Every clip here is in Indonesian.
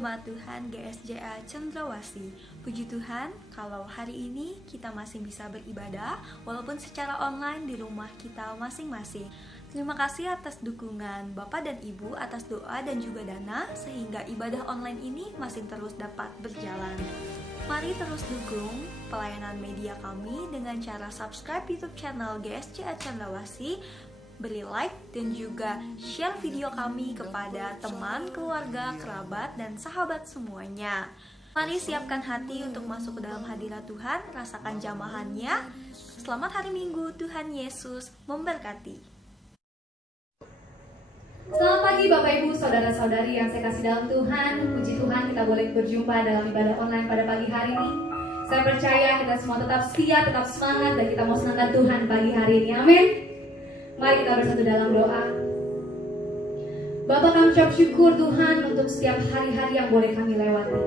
Jemaat Tuhan GSJA Cendrawasih. Puji Tuhan, kalau hari ini kita masih bisa beribadah walaupun secara online di rumah kita masing-masing. Terima kasih atas dukungan Bapak dan Ibu atas doa dan juga dana sehingga ibadah online ini masih terus dapat berjalan. Mari terus dukung pelayanan media kami dengan cara subscribe YouTube channel GSJA Cendrawasih, beri like dan juga share video kami kepada teman, keluarga, kerabat, dan sahabat semuanya. Mari siapkan hati untuk masuk ke dalam hadirat Tuhan, rasakan jamahannya. Selamat hari Minggu, Tuhan Yesus memberkati. Selamat pagi Bapak Ibu, Saudara-saudari yang saya kasih dalam Tuhan. Puji Tuhan kita boleh berjumpa dalam ibadah online pada pagi hari ini. Saya percaya kita semua tetap setia, tetap semangat, dan kita mau senangkan Tuhan pagi hari ini. Amin. Mari kita bersatu dalam doa. Bapa, kami ucap syukur Tuhan untuk setiap hari-hari yang boleh kami lewati.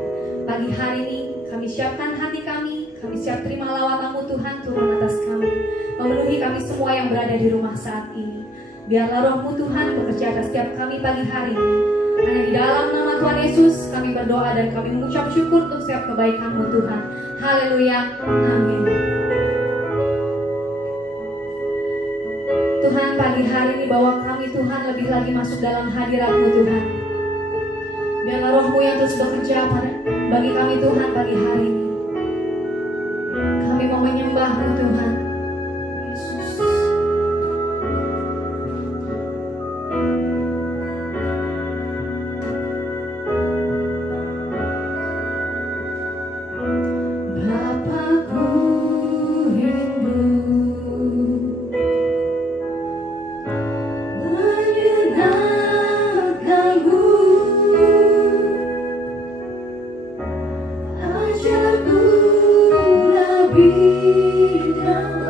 Pagi hari ini kami siapkan hati kami siap terima lawat-Mu Tuhan turun atas kami, memenuhi kami semua yang berada di rumah saat ini. Biarlah Roh-Mu Tuhan bekerja atas setiap kami pagi hari ini. Hanya di dalam nama Tuhan Yesus kami berdoa dan kami mengucap syukur untuk setiap kebaikan-Mu Tuhan. Haleluya, amin. Tuhan, pagi hari ini bawa kami Tuhan lebih lagi masuk dalam hadirat-Mu Tuhan. Biarlah Roh-Mu yang terus bekerja bagi kami Tuhan pagi hari ini. Kami mau menyembah-Mu Tuhan Yesus. Ajarku lebih dalam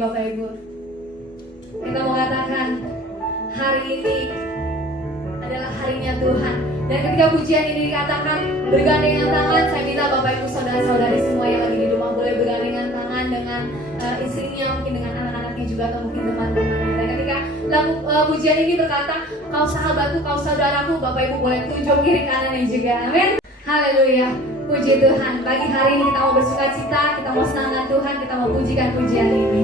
Bapak Ibu. Kita mau katakan hari ini adalah harinya Tuhan. Dan ketika pujian ini dikatakan bergandengan tangan, saya minta Bapak Ibu saudara-saudari semua yang lagi di rumah boleh bergandengan tangan dengan istrinya, mungkin dengan anak-anaknya juga, atau mungkin teman-temannya. Dan ketika lagu pujian ini berkata, kau sahabatku, kau saudaraku, Bapak Ibu boleh tunjuk kiri kanannya juga. Amin. Haleluya. Puji Tuhan. Pagi hari ini kita mau bersuka cita, kita mau senangkan Tuhan, kita mau pujikan pujian ini.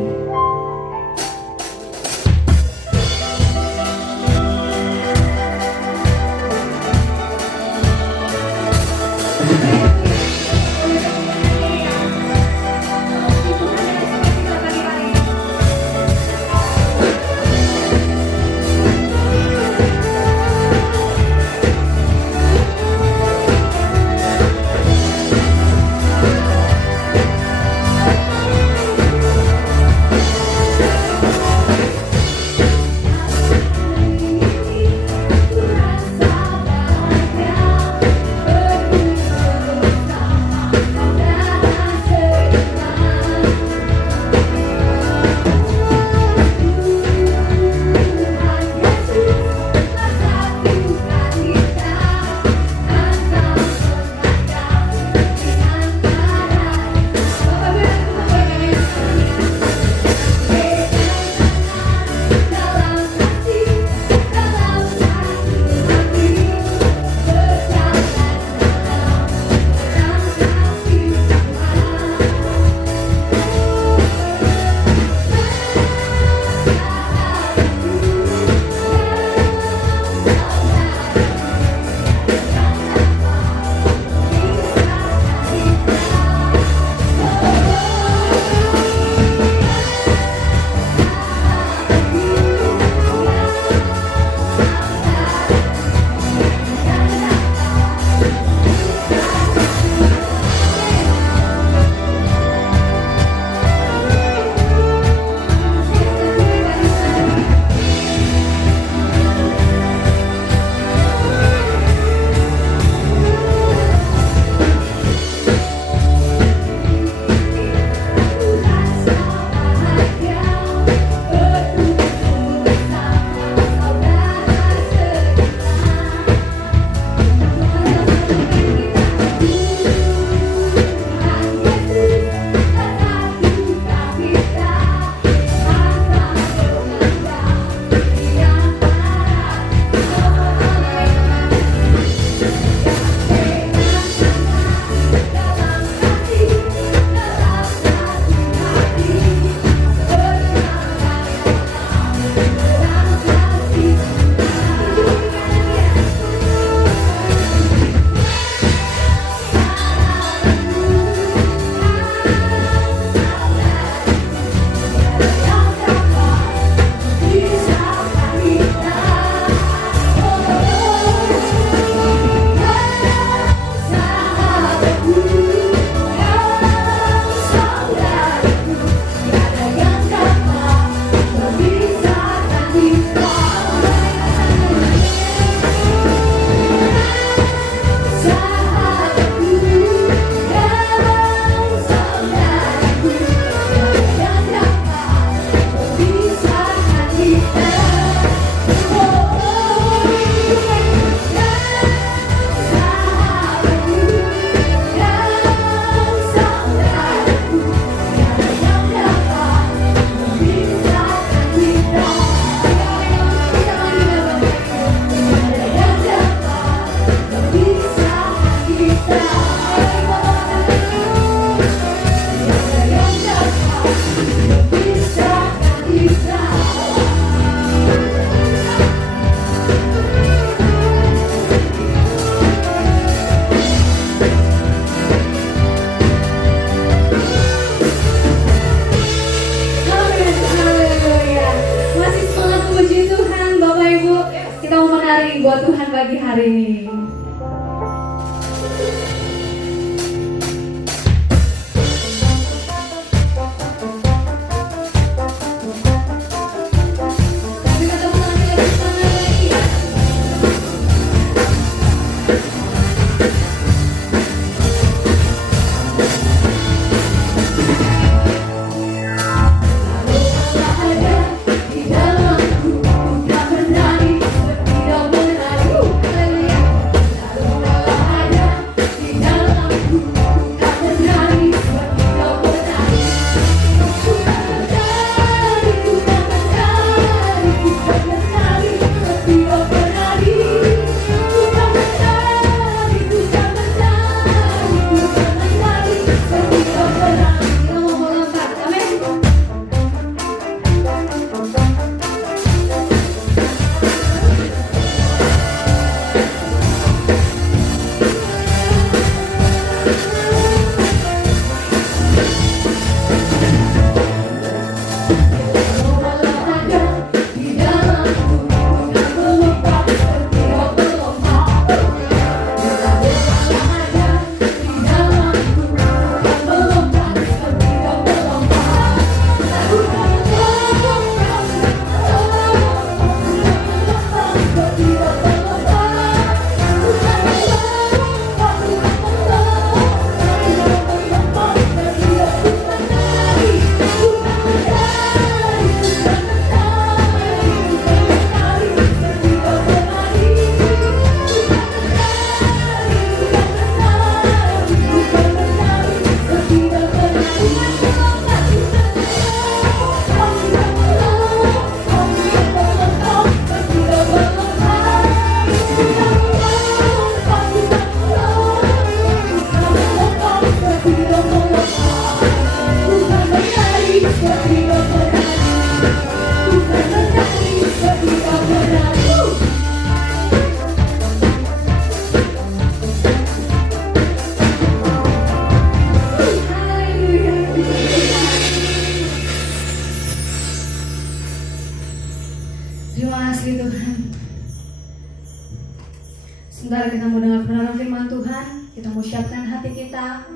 mau dengar kebenaran firman Tuhan, kita mau siapkan hati kita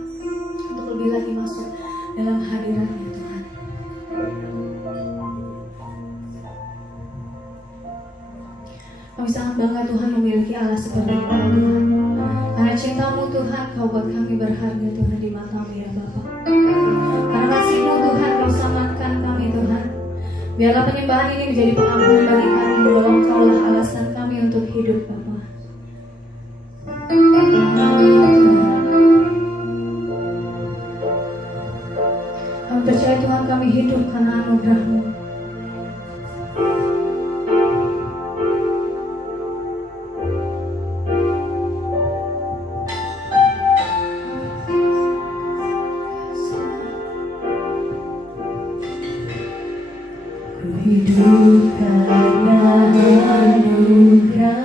untuk lebih lagi masuk dalam hadirat-Nya Tuhan. Kami sangat bangga Tuhan memiliki Allah seperti Engkau Tuhan. Karena cinta-Mu Tuhan, Kau buat kami berharga Tuhan di mata-Mu ya Bapa. Karena kasih-Mu Tuhan, Kau selamatkan kami Tuhan. Biarlah penyembahan ini menjadi pengakuan bagi kami bahwa Engkaulah alasan kami untuk hidup Bapa. Kami percaya Tuhan, kami hidup karena anugerah-Mu. Hidup karena anugerah-Mu,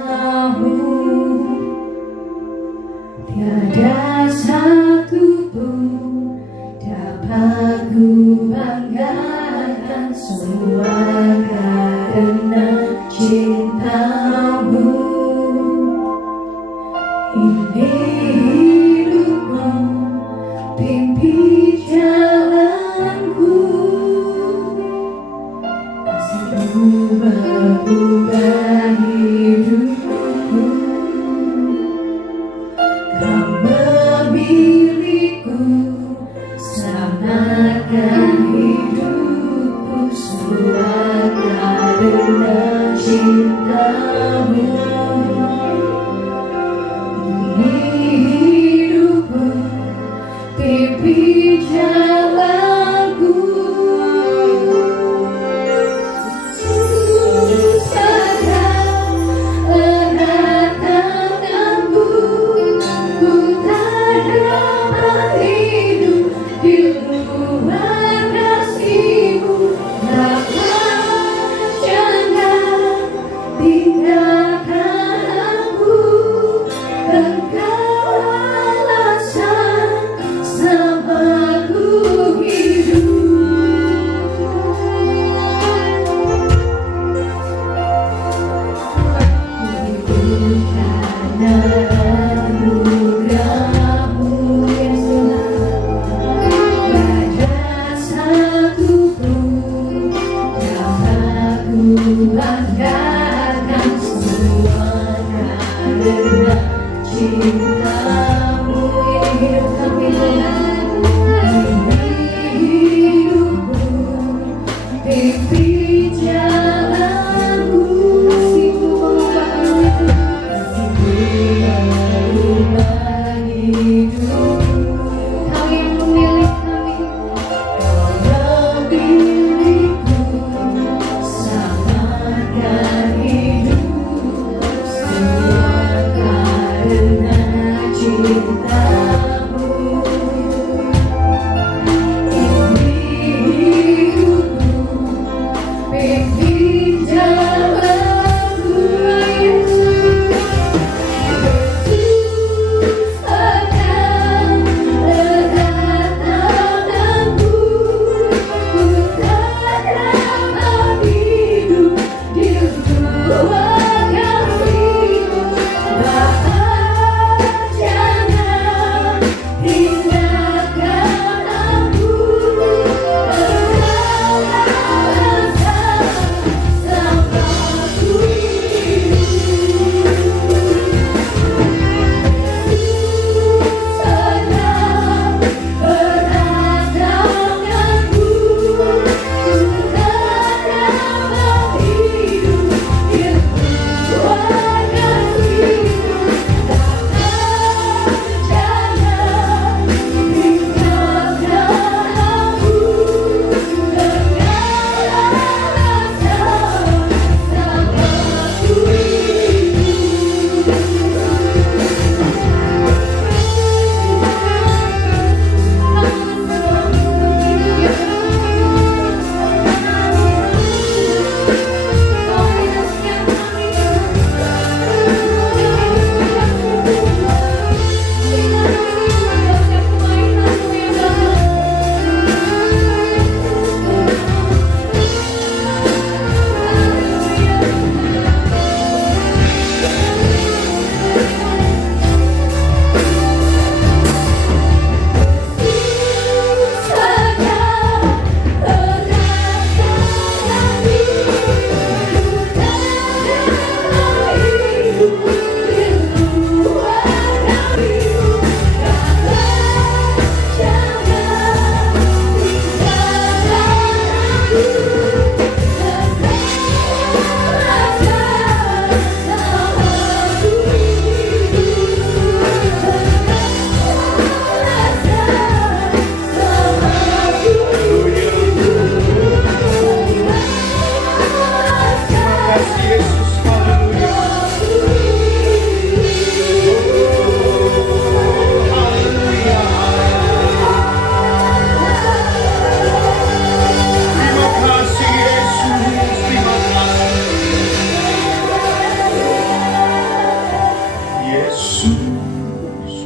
tiada satu pun dapat ku banggakan semua karena cinta-Mu. Ini hidupku, pimpin jalanku. Berubah hidupku, Kau memilihku, selamatkan hidupku semua karena cinta-Mu. Ini hidupku, pimpin jalanku. Ku tak dapat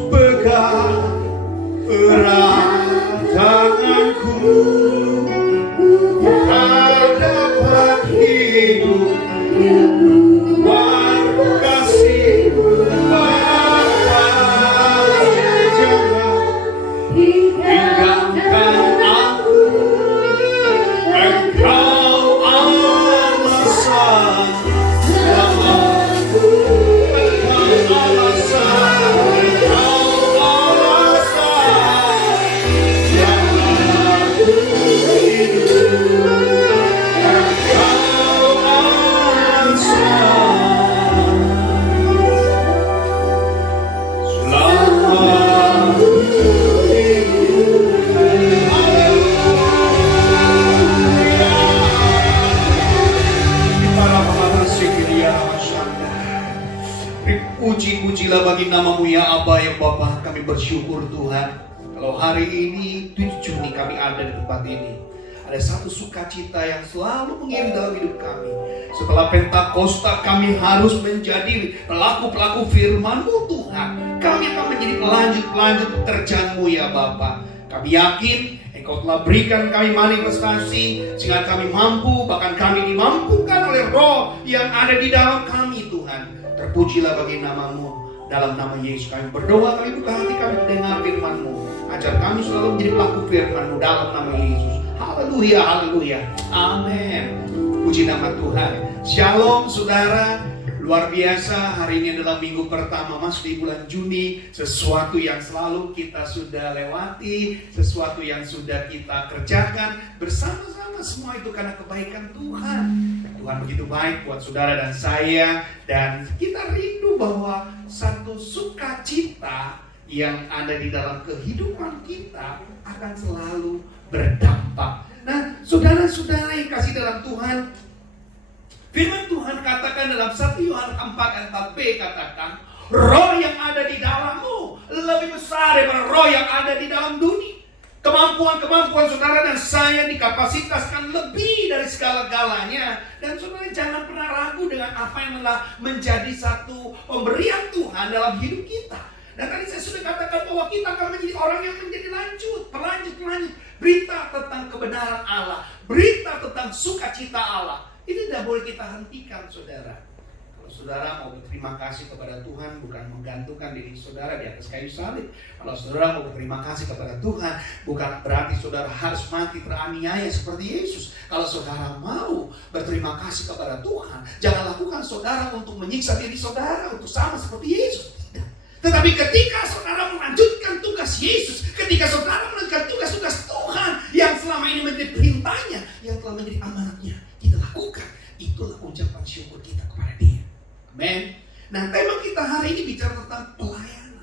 pegang erat tanganku, tak dapat hidup luar kasih-Mu Bapa. Jangan tinggalkan aku, Engkau alasan selamatku, Engkau alasan, Engkau alasan yang aku hidup, Engkau alasan selamatku hidup. Puji-pujilah bagi nama-Mu ya Aba ya Bapa. Kami bersyukur Tuhan, kalau hari ini 7 Juni kami ada di tempat ini. Ada satu sukacita yang selalu mengiring dalam hidup kami. Setelah Pentakosta kami harus menjadi pelaku-pelaku firman-Mu Tuhan. Kami akan menjadi pelanjut-pelanjut pekerjaan-Mu ya Bapa. Kami yakin Engkau telah berikan kami manifestasi sehingga kami mampu, bahkan kami dimampukan oleh Roh yang ada di dalam kami Tuhan. Terpujilah bagi nama-Mu. Dalam nama Yesus kami berdoa, kami buka hati kami mendengar firman-Mu. Ajar kami selalu menjadi pelaku firman-Mu dalam nama Yesus. Haleluya, haleluya. Amin. Puji nama Tuhan. Shalom saudara. Luar biasa, hari ini adalah minggu pertama masuk di bulan Juni. Sesuatu yang selalu kita sudah lewati, sesuatu yang sudah kita kerjakan bersama-sama, semua itu karena kebaikan Tuhan. Tuhan begitu baik buat saudara dan saya. Dan kita rindu bahwa satu sukacita yang ada di dalam kehidupan kita akan selalu berdampak. Nah, saudara-saudara yang kasih dalam Tuhan, firman Tuhan katakan dalam 1 Yohanes 4 ayat 4b katakan, roh yang ada di dalammu lebih besar daripada roh yang ada di dalam dunia. Kemampuan-kemampuan saudara dan saya dikapasitaskan lebih dari segala-galanya. Dan saudara jangan pernah ragu dengan apa yang telah menjadi satu pemberian Tuhan dalam hidup kita. Dan tadi saya sudah katakan bahwa kita akan menjadi orang yang menjadi pelanjut berita tentang kebenaran Allah, berita tentang sukacita Allah. Itu tidak boleh kita hentikan saudara. Kalau saudara mau berterima kasih kepada Tuhan, bukan menggantungkan diri saudara di atas kayu salib. Kalau saudara mau berterima kasih kepada Tuhan, bukan berarti saudara harus mati teraniaya seperti Yesus. Kalau saudara mau berterima kasih kepada Tuhan, jangan lakukan saudara untuk menyiksa diri saudara untuk sama seperti Yesus. Tidak. Tetapi ketika saudara melanjutkan tugas Yesus, ketika saudara melanjutkan tugas-tugas Tuhan yang selama ini menjadi perintahnya, yang telah menjadi amanatnya, kita lakukan, itulah ucapan syukur kita kepada Dia. Amin. Nah, tema kita hari ini bicara tentang pelayanan.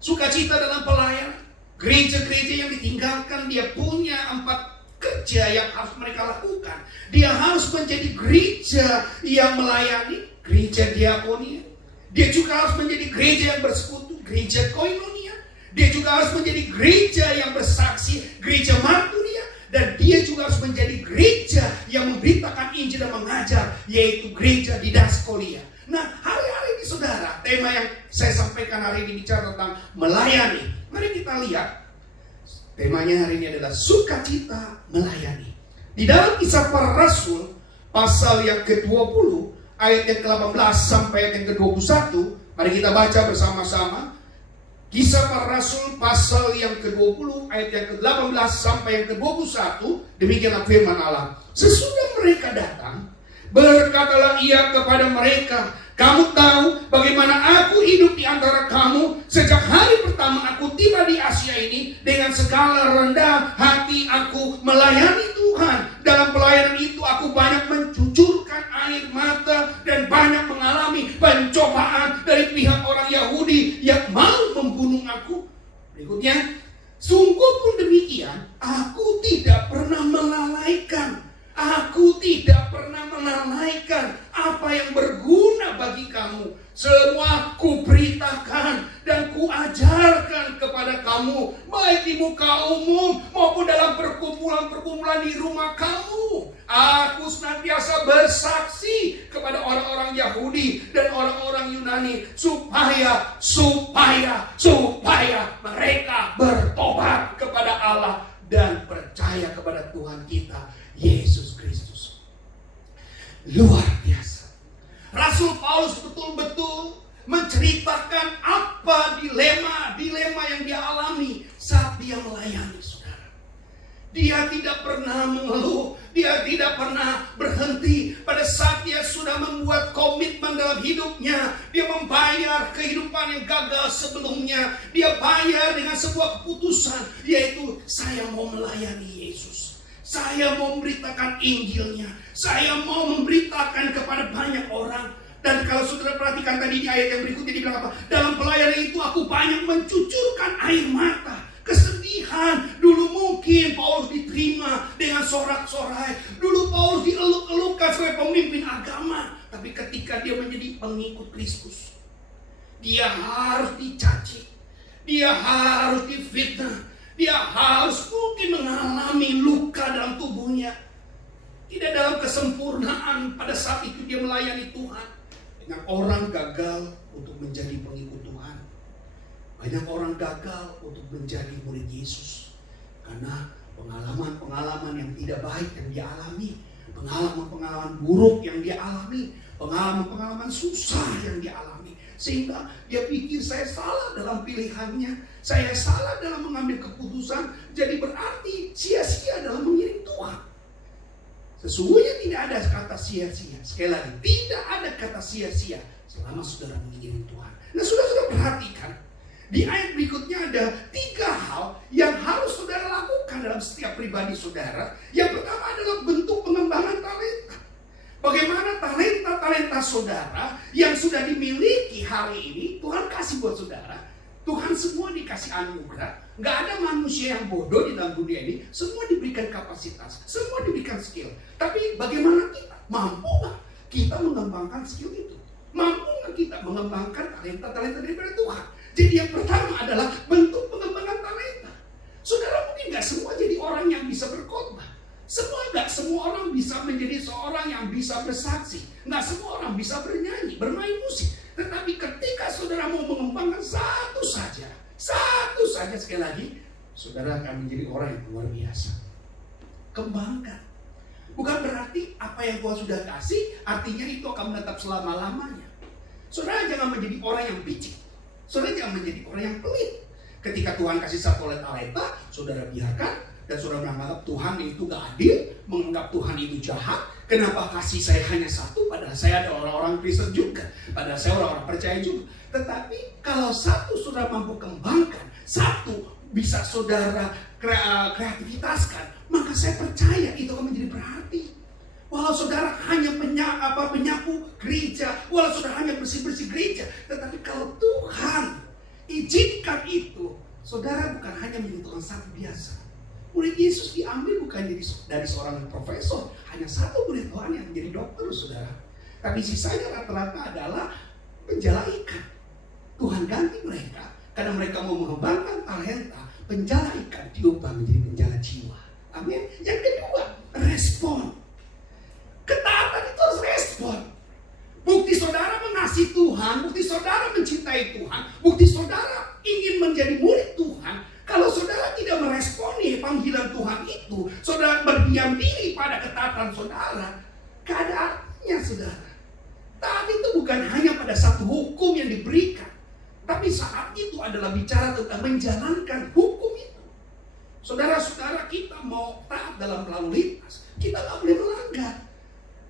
Sukacita dalam pelayanan. Gereja-gereja yang ditinggalkan, dia punya 4 kerja yang harus mereka lakukan. Dia harus menjadi gereja yang melayani, gereja diakonia. Dia juga harus menjadi gereja yang bersekutu, gereja koinonia. Dia juga harus menjadi gereja yang bersaksi, gereja marturia. Dan dia juga harus menjadi gereja yang memberitakan Injil dan mengajar, yaitu gereja didaskolia. Nah, hari-hari ini saudara, tema yang saya sampaikan hari ini bicara tentang melayani. Mari kita lihat. Temanya hari ini adalah sukacita melayani. Di dalam Kisah Para Rasul, pasal yang ke-20, ayat yang ke-18 sampai ayat yang ke-21, mari kita baca bersama-sama. Kisah Para Rasul pasal yang ke-20 ayat yang ke-18 sampai yang ke-21, demikianlah firman Allah. Sesudah mereka datang, berkatalah ia kepada mereka, kamu tahu bagaimana aku hidup di antara kamu sejak hari pertama aku tiba di Asia ini. Dengan segala rendah hati aku melayani Tuhan. Dalam pelayanan itu aku banyak mencucurkan air mata dan banyak mengalami pencobaan dari pihak orang Yahudi yang mau membunuh aku. Berikutnya, sungguh pun demikian, aku tidak pernah melalaikan. Aku tidak pernah melalaikan apa yang berguna bagi kamu. Semua kuberitakan dan kuajarkan kepada kamu, baik di muka umum maupun dalam perkumpulan-perkumpulan di rumah kamu. Aku senantiasa bersaksi kepada orang-orang Yahudi dan orang-orang Yunani supaya supaya mereka bertobat kepada Allah dan percaya kepada Tuhan kita Yesus Kristus. Luar biasa. Rasul Paulus betul-betul menceritakan apa dilema yang dia alami saat dia melayani, saudara. Dia tidak pernah mengeluh, dia tidak pernah berhenti. Pada saat dia sudah membuat komitmen dalam hidupnya, dia membayar kehidupan yang gagal sebelumnya. Dia bayar dengan sebuah keputusan, yaitu saya mau melayani Yesus. Saya mau memberitakan Injilnya. Saya mau memberitakan kepada banyak orang. Dan kalau saudara perhatikan tadi di ayat yang berikutnya, dia bilang apa? Dalam pelayanan itu aku banyak mencucurkan air mata, kesedihan. Dulu mungkin Paulus diterima dengan sorak-sorai. Dulu Paulus dieluk-elukkan sebagai pemimpin agama. Tapi ketika dia menjadi pengikut Kristus, dia harus dicaci, dia harus difitnah, dia harus mungkin mengalami luka dalam tubuhnya. Tidak dalam kesempurnaan pada saat itu dia melayani Tuhan. Banyak orang gagal untuk menjadi pengikut Tuhan. Banyak orang gagal untuk menjadi murid Yesus. Karena pengalaman-pengalaman yang tidak baik yang dia alami. Pengalaman-pengalaman buruk yang dia alami. Pengalaman-pengalaman susah yang dia alami. Sehingga dia pikir saya salah dalam pilihannya. Saya salah dalam mengambil keputusan. Jadi berarti sia-sia dalam mengiring Tuhan. Sesungguhnya tidak ada kata sia-sia. Sekali lagi, tidak ada kata sia-sia selama saudara mengiring Tuhan. Nah, saudara perhatikan, di ayat berikutnya ada 3 hal yang harus saudara lakukan dalam setiap pribadi saudara. Yang pertama adalah bentuk pengembangan talenta. Bagaimana talenta saudara yang sudah dimiliki hari ini, Tuhan kasih buat saudara. Tuhan semua dikasih anugerah. Gak ada manusia yang bodoh di dalam dunia ini. Semua diberikan kapasitas, semua diberikan skill. Tapi bagaimana kita? Mampu gak kita mengembangkan skill itu? Mampu gak kita mengembangkan talenta-talenta daripada Tuhan? Jadi yang pertama adalah bentuk pengembangan talenta. Saudara mungkin gak semua jadi orang yang bisa berkhotbah. Gak semua orang bisa menjadi seorang yang bisa bersaksi. Gak semua orang bisa bernyanyi, bermain musik. Tetapi ketika saudara mau mengembangkan satu saja sekali lagi, saudara akan menjadi orang yang luar biasa. Kembangkan. Bukan berarti apa yang Tuhan sudah kasih, artinya itu akan menetap selama-lamanya. Saudara jangan menjadi orang yang picik. Saudara jangan menjadi orang yang pelit. Ketika Tuhan kasih satu talenta, saudara biarkan. Dan saudara menganggap Tuhan itu gak adil, menganggap Tuhan itu jahat. Kenapa kasih saya hanya satu, padahal saya ada orang-orang Kristen juga, padahal saya orang-orang percaya juga. Tetapi kalau satu saudara mampu kembangkan, satu bisa saudara kreativitaskan, maka saya percaya itu akan menjadi berarti. Walau saudara hanya penyapu gereja, walau saudara hanya bersih-bersih gereja, tetapi kalau Tuhan izinkan itu, saudara bukan hanya menjadi tukang sapu biasa. Murid Yesus diambil bukan dari seorang profesor, hanya satu murid Tuhan yang menjadi dokter, saudara. Tapi sisanya rata-rata adalah penjala ikan. Tuhan ganti mereka karena mereka mau mengembangkan talenta. Penjala ikan diubah menjadi penjala jiwa. Amin. Yang kedua, respon. Ketaatan itu harus respon. Bukti saudara mengasihi Tuhan, bukti saudara mencintai Tuhan, bukti saudara ingin menjadi murid Tuhan. Kalau saudara tidak meresponi panggilan Tuhan itu, saudara berdiam diri pada ketaatan saudara, gak ada artinya, saudara. Taat itu bukan hanya pada satu hukum yang diberikan, tapi saat itu adalah bicara tentang menjalankan hukum itu. Saudara-saudara, kita mau taat dalam lalu lintas, kita gak boleh melanggar.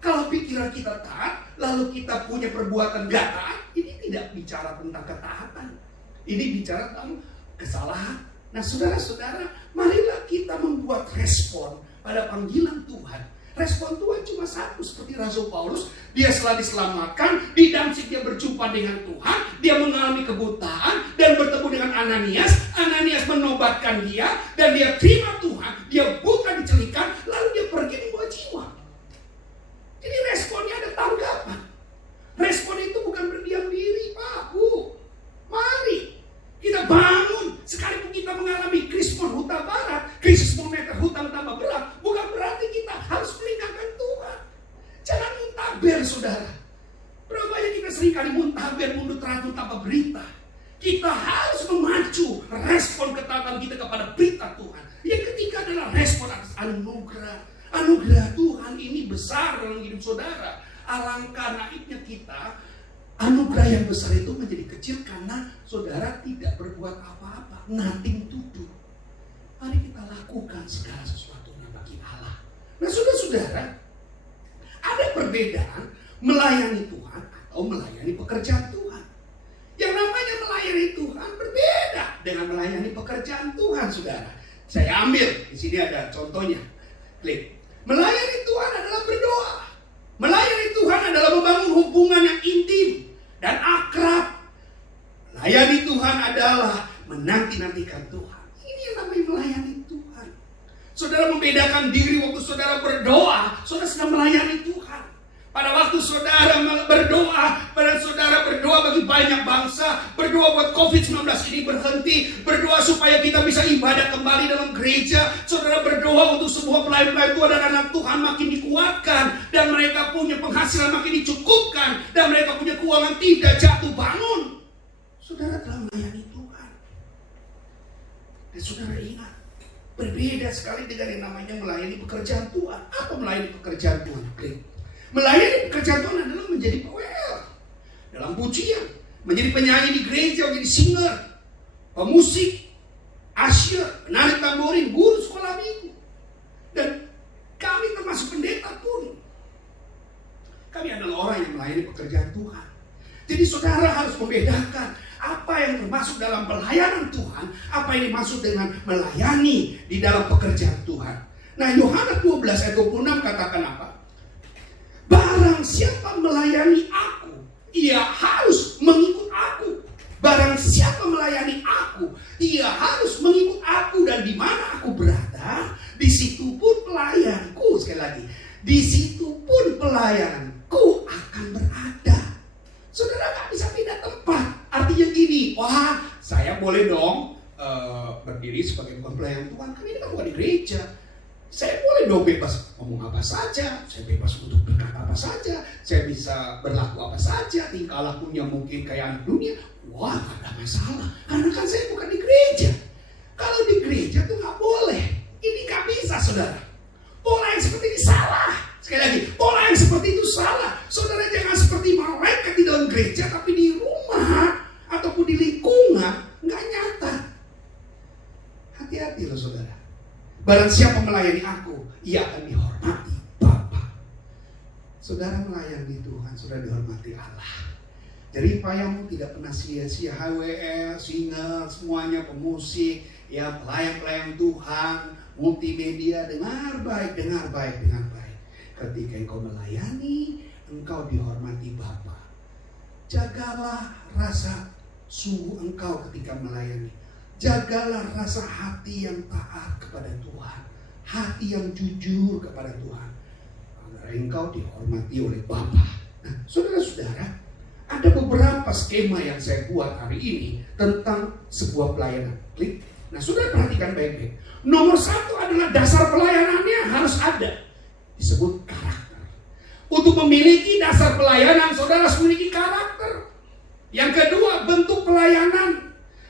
Kalau pikiran kita taat, lalu kita punya perbuatan gak taat, ini tidak bicara tentang ketaatan. Ini bicara tentang kesalahan. Nah, saudara-saudara, marilah kita membuat respon pada panggilan Tuhan. Respon Tuhan cuma satu, seperti Rasul Paulus. Dia setelah diselamatkan, di Damsyik dia berjumpa dengan Tuhan, dia mengalami kebutaan dan bertemu dengan Ananias. Ananias menobatkan dia dan dia terima Tuhan. Dia buta dicelikan, lalu dia pergi membawa jiwa. Jadi responnya ada tanggapan. Respon itu bukan berdiam diri, Pak, Bu. Mari kita bangun. Sekalipun kita mengalami krisis hutan barat, krisis moneter, hutang tambah berat, bukan berarti kita harus meninggalkan Tuhan. Jangan muntaber, saudara. Berapa banyak kita seringkali muntaber, mundur teratur tanpa berita. harus memacu respon ketaatan kita kepada berita Tuhan. Yang ketiga adalah respon atas anugerah. Anugerah Tuhan ini besar dalam hidup saudara. Alangkah naiknya kita, anugerah yang besar itu menjadi kecil karena saudara tidak berbuat apa-apa, nothing to do. Mari kita lakukan segala sesuatunya bagi Allah. Nah, saudara-saudara, ada perbedaan melayani Tuhan atau melayani pekerjaan Tuhan. Yang namanya melayani Tuhan berbeda dengan melayani pekerjaan Tuhan, saudara. Saya ambil, di sini ada contohnya. Klik. Melayani Tuhan adalah berdoa. Melayani Tuhan adalah membangun hubungan yang intim dan akrab. Melayani Tuhan adalah menanti-nantikan Tuhan. Ini yang namanya melayani Tuhan. Saudara membedakan diri waktu saudara berdoa, saudara sedang melayani Tuhan. Pada waktu saudara berdoa, pada saudara berdoa bagi banyak bangsa, berdoa buat COVID-19 ini berhenti, berdoa supaya kita bisa ibadah kembali dalam gereja, saudara berdoa untuk sebuah pelayan-pelayan Tuhan dan anak Tuhan makin dikuatkan, dan mereka punya penghasilan makin dicukupkan, dan mereka punya keuangan tidak jatuh bangun. Saudara telah melayani Tuhan. Dan saudara ingat, berbeda sekali dengan yang namanya melayani pekerjaan Tuhan. Apa melayani pekerjaan Tuhan? Melayani pekerjaan Tuhan adalah menjadi PWL dalam pujian, menjadi penyanyi di gereja, menjadi singer, pemusik, usher, penarik tamborin, guru sekolah minggu. Dan kami termasuk pendeta pun, kami adalah orang yang melayani pekerjaan Tuhan. Jadi saudara harus membedakan apa yang termasuk dalam pelayanan Tuhan, apa yang dimaksud dengan melayani di dalam pekerjaan Tuhan. Nah, Yohanes 12 ayat 26 katakan apa? Barang siapa melayani aku, ia harus mengikut aku. Barang siapa melayani aku, ia harus mengikut aku. Dan di mana aku berada, di situ pun pelayanku. Sekali lagi, di situ pun pelayanku akan berada. Saudara gak bisa pindah tempat. Artinya gini, wah saya boleh dong berdiri sebagai pelayan Tuhan. Kan ini kan bukan di gereja. Saya boleh dong bebas ngomong apa saja, saya bebas untuk berkata apa saja, saya bisa berlaku apa saja, tingkah lakunya mungkin kayak anak dunia. Wah, gak ada masalah, karena kan saya bukan di gereja. Kalau di gereja tuh gak boleh. Ini gak bisa, saudara. Pola yang seperti ini salah. Sekali lagi, pola yang seperti itu salah. Saudara jangan seperti malaikat di dalam gereja, tapi di rumah ataupun di lingkungan gak nyata. Hati-hati loh, saudara. Barang siapa melayani aku, ia akan dihormati Bapa. Saudara melayani Tuhan, saudara dihormati Allah. Jadi payamu tidak pernah sia-sia. HWL, singer, semuanya pemusik, ya pelayan-pelayan Tuhan, multimedia, dengar baik. Ketika engkau melayani, engkau dihormati Bapa. Jagalah rasa sungguh engkau ketika melayani. Jagalah rasa hati yang taat kepada Tuhan, hati yang jujur kepada Tuhan, agar engkau dihormati oleh Bapa. Nah, saudara-saudara, ada beberapa skema yang saya buat hari ini tentang sebuah pelayanan. Klik. Nah, saudara perhatikan baik-baik. Nomor 1 adalah dasar pelayanannya harus ada, disebut karakter. Untuk memiliki dasar pelayanan, saudara harus memiliki karakter. Yang kedua, bentuk pelayanan.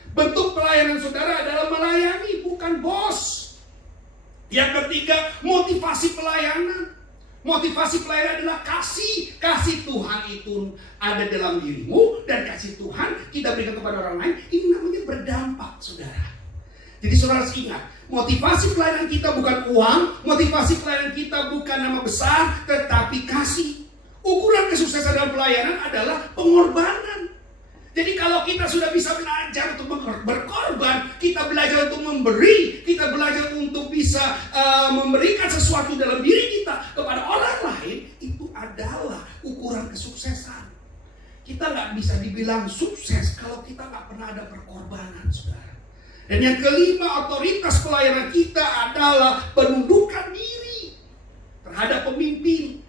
Bentuk pelayanan saudara adalah melayani, bukan bos. Yang ketiga, motivasi pelayanan. Motivasi pelayanan adalah kasih. Kasih Tuhan itu ada dalam dirimu, dan kasih Tuhan kita berikan kepada orang lain. Ini namanya berdampak, saudara. Jadi saudara harus ingat, motivasi pelayanan kita bukan uang, motivasi pelayanan kita bukan nama besar, tetapi kasih. Ukuran kesuksesan dalam pelayanan adalah pengorbanan. Jadi kalau kita sudah bisa belajar untuk berkorban, kita belajar untuk memberi, kita belajar untuk bisa memberikan sesuatu dalam diri kita kepada orang lain, itu adalah ukuran kesuksesan. Kita nggak bisa dibilang sukses kalau kita nggak pernah ada perkorbanan, saudara. Dan yang kelima, otoritas pelayanan kita adalah penundukan diri terhadap pemimpin.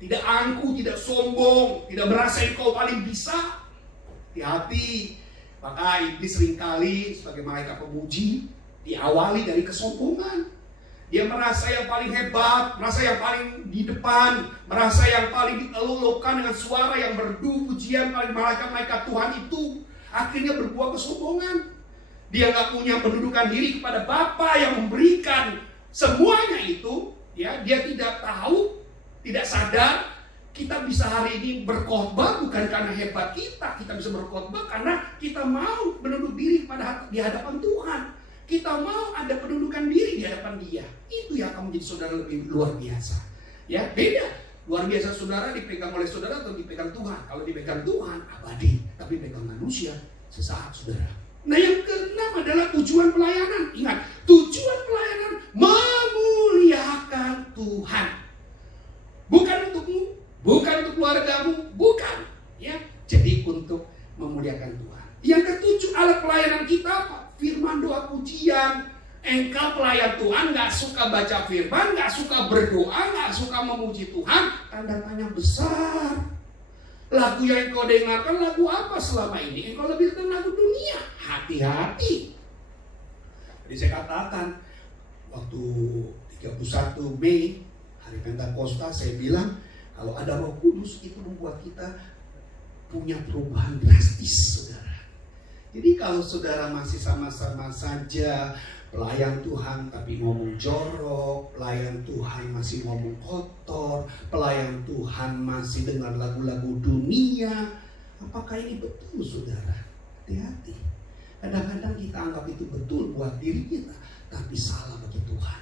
Tidak angkuh, tidak sombong, tidak merasa engkau paling bisa. Hati-hati, maka iblis seringkali sebagai malaikat pemuji diawali dari kesombongan. Dia merasa yang paling hebat, merasa yang paling di depan, merasa yang paling dielulukan dengan suara yang merdu, pujian paling malaikat-malaikat Tuhan itu. Akhirnya berbuah kesombongan. dia nggak punya pendudukan diri kepada Bapa yang memberikan semuanya itu, ya, dia tidak tahu, tidak sadar. Kita bisa hari ini berkhotbah bukan karena hebat kita bisa berkhotbah karena kita mau menunduk diri di hadapan Tuhan. Kita mau ada pendudukan diri di hadapan Dia. Itu yang akan menjadi saudara lebih luar biasa. Ya, beda. Luar biasa saudara dipegang oleh saudara atau dipegang Tuhan. Kalau dipegang Tuhan abadi, tapi pegang manusia sesaat saudara. Nah, yang keenam adalah tujuan pelayanan. Ingat, tujuan pelayanan memuliakan Tuhan. Bukan untukmu, bukan untuk keluargamu, bukan. Ya, jadi untuk memuliakan Tuhan. Yang ketujuh, alat pelayanan kita apa? Firman, doa, pujian. Engkau pelayan Tuhan, gak suka baca firman, gak suka berdoa, gak suka memuji Tuhan, tanda tanya besar. Lagu yang engkau dengarkan lagu apa selama ini? Engkau lebih tentang lagu dunia. Hati-hati. Jadi saya katakan, waktu 31 Mei, hari Pentakosta, saya bilang, kalau ada Roh Kudus itu membuat kita punya perubahan drastis, saudara. Jadi kalau saudara masih sama-sama saja pelayan Tuhan tapi ngomong jorok, pelayan Tuhan masih ngomong kotor, pelayan Tuhan masih dengar lagu-lagu dunia, apakah ini betul, saudara? Hati-hati. Kadang-kadang kita anggap itu betul buat diri kita, tapi salah bagi Tuhan.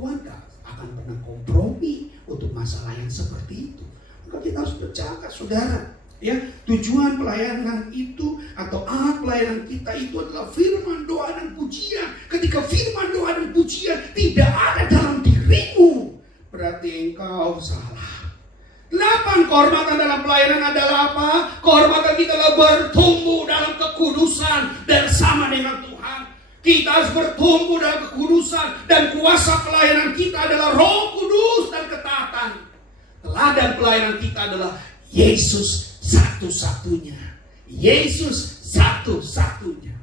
Tuhan gak akan pernah kompromi untuk masalah yang seperti itu. Maka kita harus berjaga, saudara. Ya, tujuan pelayanan itu atau alat pelayanan kita itu adalah firman, doa, dan pujian. Ketika firman, doa, dan pujian tidak ada dalam dirimu, berarti engkau salah. 8, kehormatan dalam pelayanan adalah apa? Kehormatan kita adalah bertumbuh dalam kekudusan bersama dengan Tuhan. Kita harus bertumbuh dalam kekudusan, dan kuasa pelayanan kita adalah Roh Kudus dan ketaatan. Teladan pelayanan kita adalah Yesus satu-satunya. Yesus satu-satunya.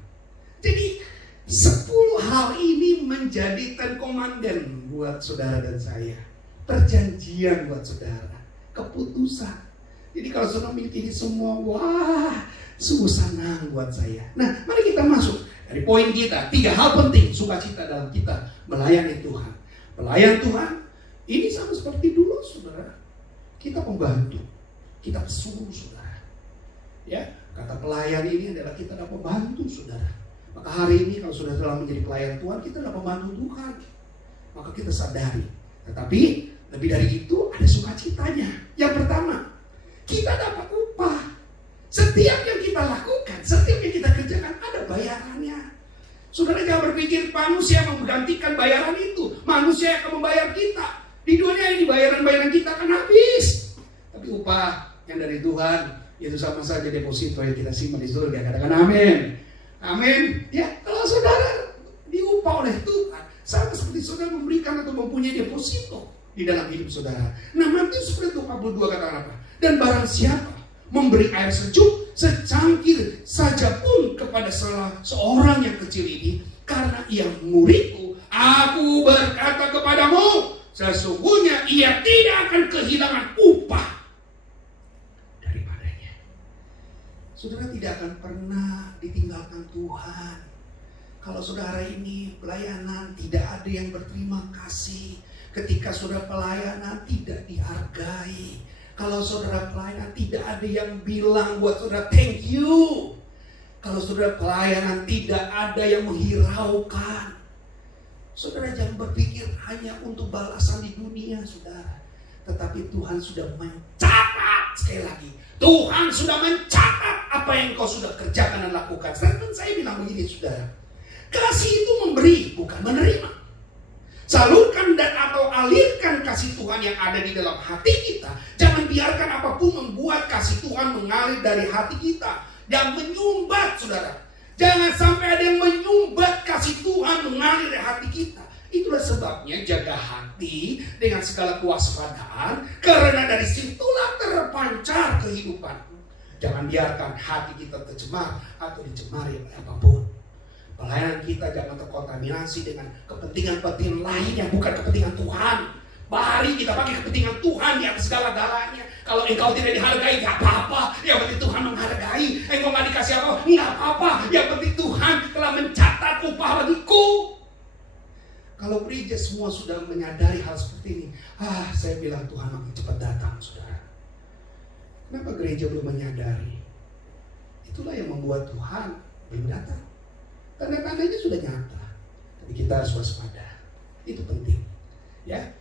Jadi 10 hal ini menjadi Ten Commandment buat saudara dan saya. Perjanjian buat saudara. Keputusan. Jadi kalau saudara memiliki ini semua, wah, sungguh senang buat saya. Nah, mari kita masuk dari poin kita. 3 hal penting sukacita dalam kita melayani Tuhan. Pelayan Tuhan ini sama seperti dulu, saudara. Kita pembantu. Kita pesuruh, saudara. Ya, kata pelayan ini adalah kita adalah pembantu, saudara. Maka hari ini kalau sudah telah menjadi pelayan Tuhan, kita adalah pembantu Tuhan. Maka kita sadari. Tetapi lebih dari itu ada sukacitanya. Yang pertama, kita dapat upah. Setiap yang kita lakukan, setiap yang kita kerjakan ada bayarannya. Saudara jangan berpikir manusia menggantikan bayaran itu. Manusia yang akan membayar kita. Di dunia ini bayaran-bayaran kita akan habis. Tapi upah yang dari Tuhan itu sama saja deposito yang kita simpan di surga. Katakan amin. Amin. Ya, kalau saudara diupah oleh Tuhan, sama seperti saudara memberikan atau mempunyai deposito di dalam hidup saudara. Nah, Matius 10:42 katakan apa? Dan barang siapa memberi air sejuk secangkir saja pun kepada salah seorang yang kecil ini, karena ia muridku, aku berkata kepadamu, sesungguhnya ia tidak akan kehilangan upah. Saudara tidak akan pernah ditinggalkan Tuhan. Kalau saudara ini pelayanan tidak ada yang berterima kasih. Ketika saudara pelayanan tidak dihargai. Kalau saudara pelayanan tidak ada yang bilang buat saudara thank you. Kalau saudara pelayanan tidak ada yang menghiraukan. Saudara jangan berpikir hanya untuk balasan di dunia, saudara. Tetapi Tuhan sudah mencatat, sekali lagi, Tuhan sudah mencatat apa yang kau sudah kerjakan dan lakukan. Dan saya bilang begini, saudara, kasih itu memberi, bukan menerima. Salurkan dan atau alirkan kasih Tuhan yang ada di dalam hati kita. Jangan biarkan apapun membuat kasih Tuhan mengalir dari hati kita dan menyumbat, saudara. Jangan sampai ada yang menyumbat kasih Tuhan mengalir dari hati kita. Itulah sebabnya jaga hati dengan segala kewaspadaan, karena dari situlah terpancar kehidupan. Jangan biarkan hati kita tercemar atau dicemari oleh apapun. Pelayanan kita jangan terkontaminasi dengan kepentingan-kepentingan lain yang bukan kepentingan Tuhan. Mari kita pakai kepentingan Tuhan di atas segala-galanya. Kalau engkau tidak dihargai, gak apa-apa. Yang penting Tuhan menghargai. Engkau gak dikasih apa, gak apa-apa. Yang penting Tuhan telah gereja semua sudah menyadari hal seperti ini, saya bilang Tuhan makin cepat datang, saudara. Kenapa gereja belum menyadari? Itulah yang membuat Tuhan belum datang. Tanda-tandanya sudah nyata, tapi kita harus waspada. Itu penting, ya.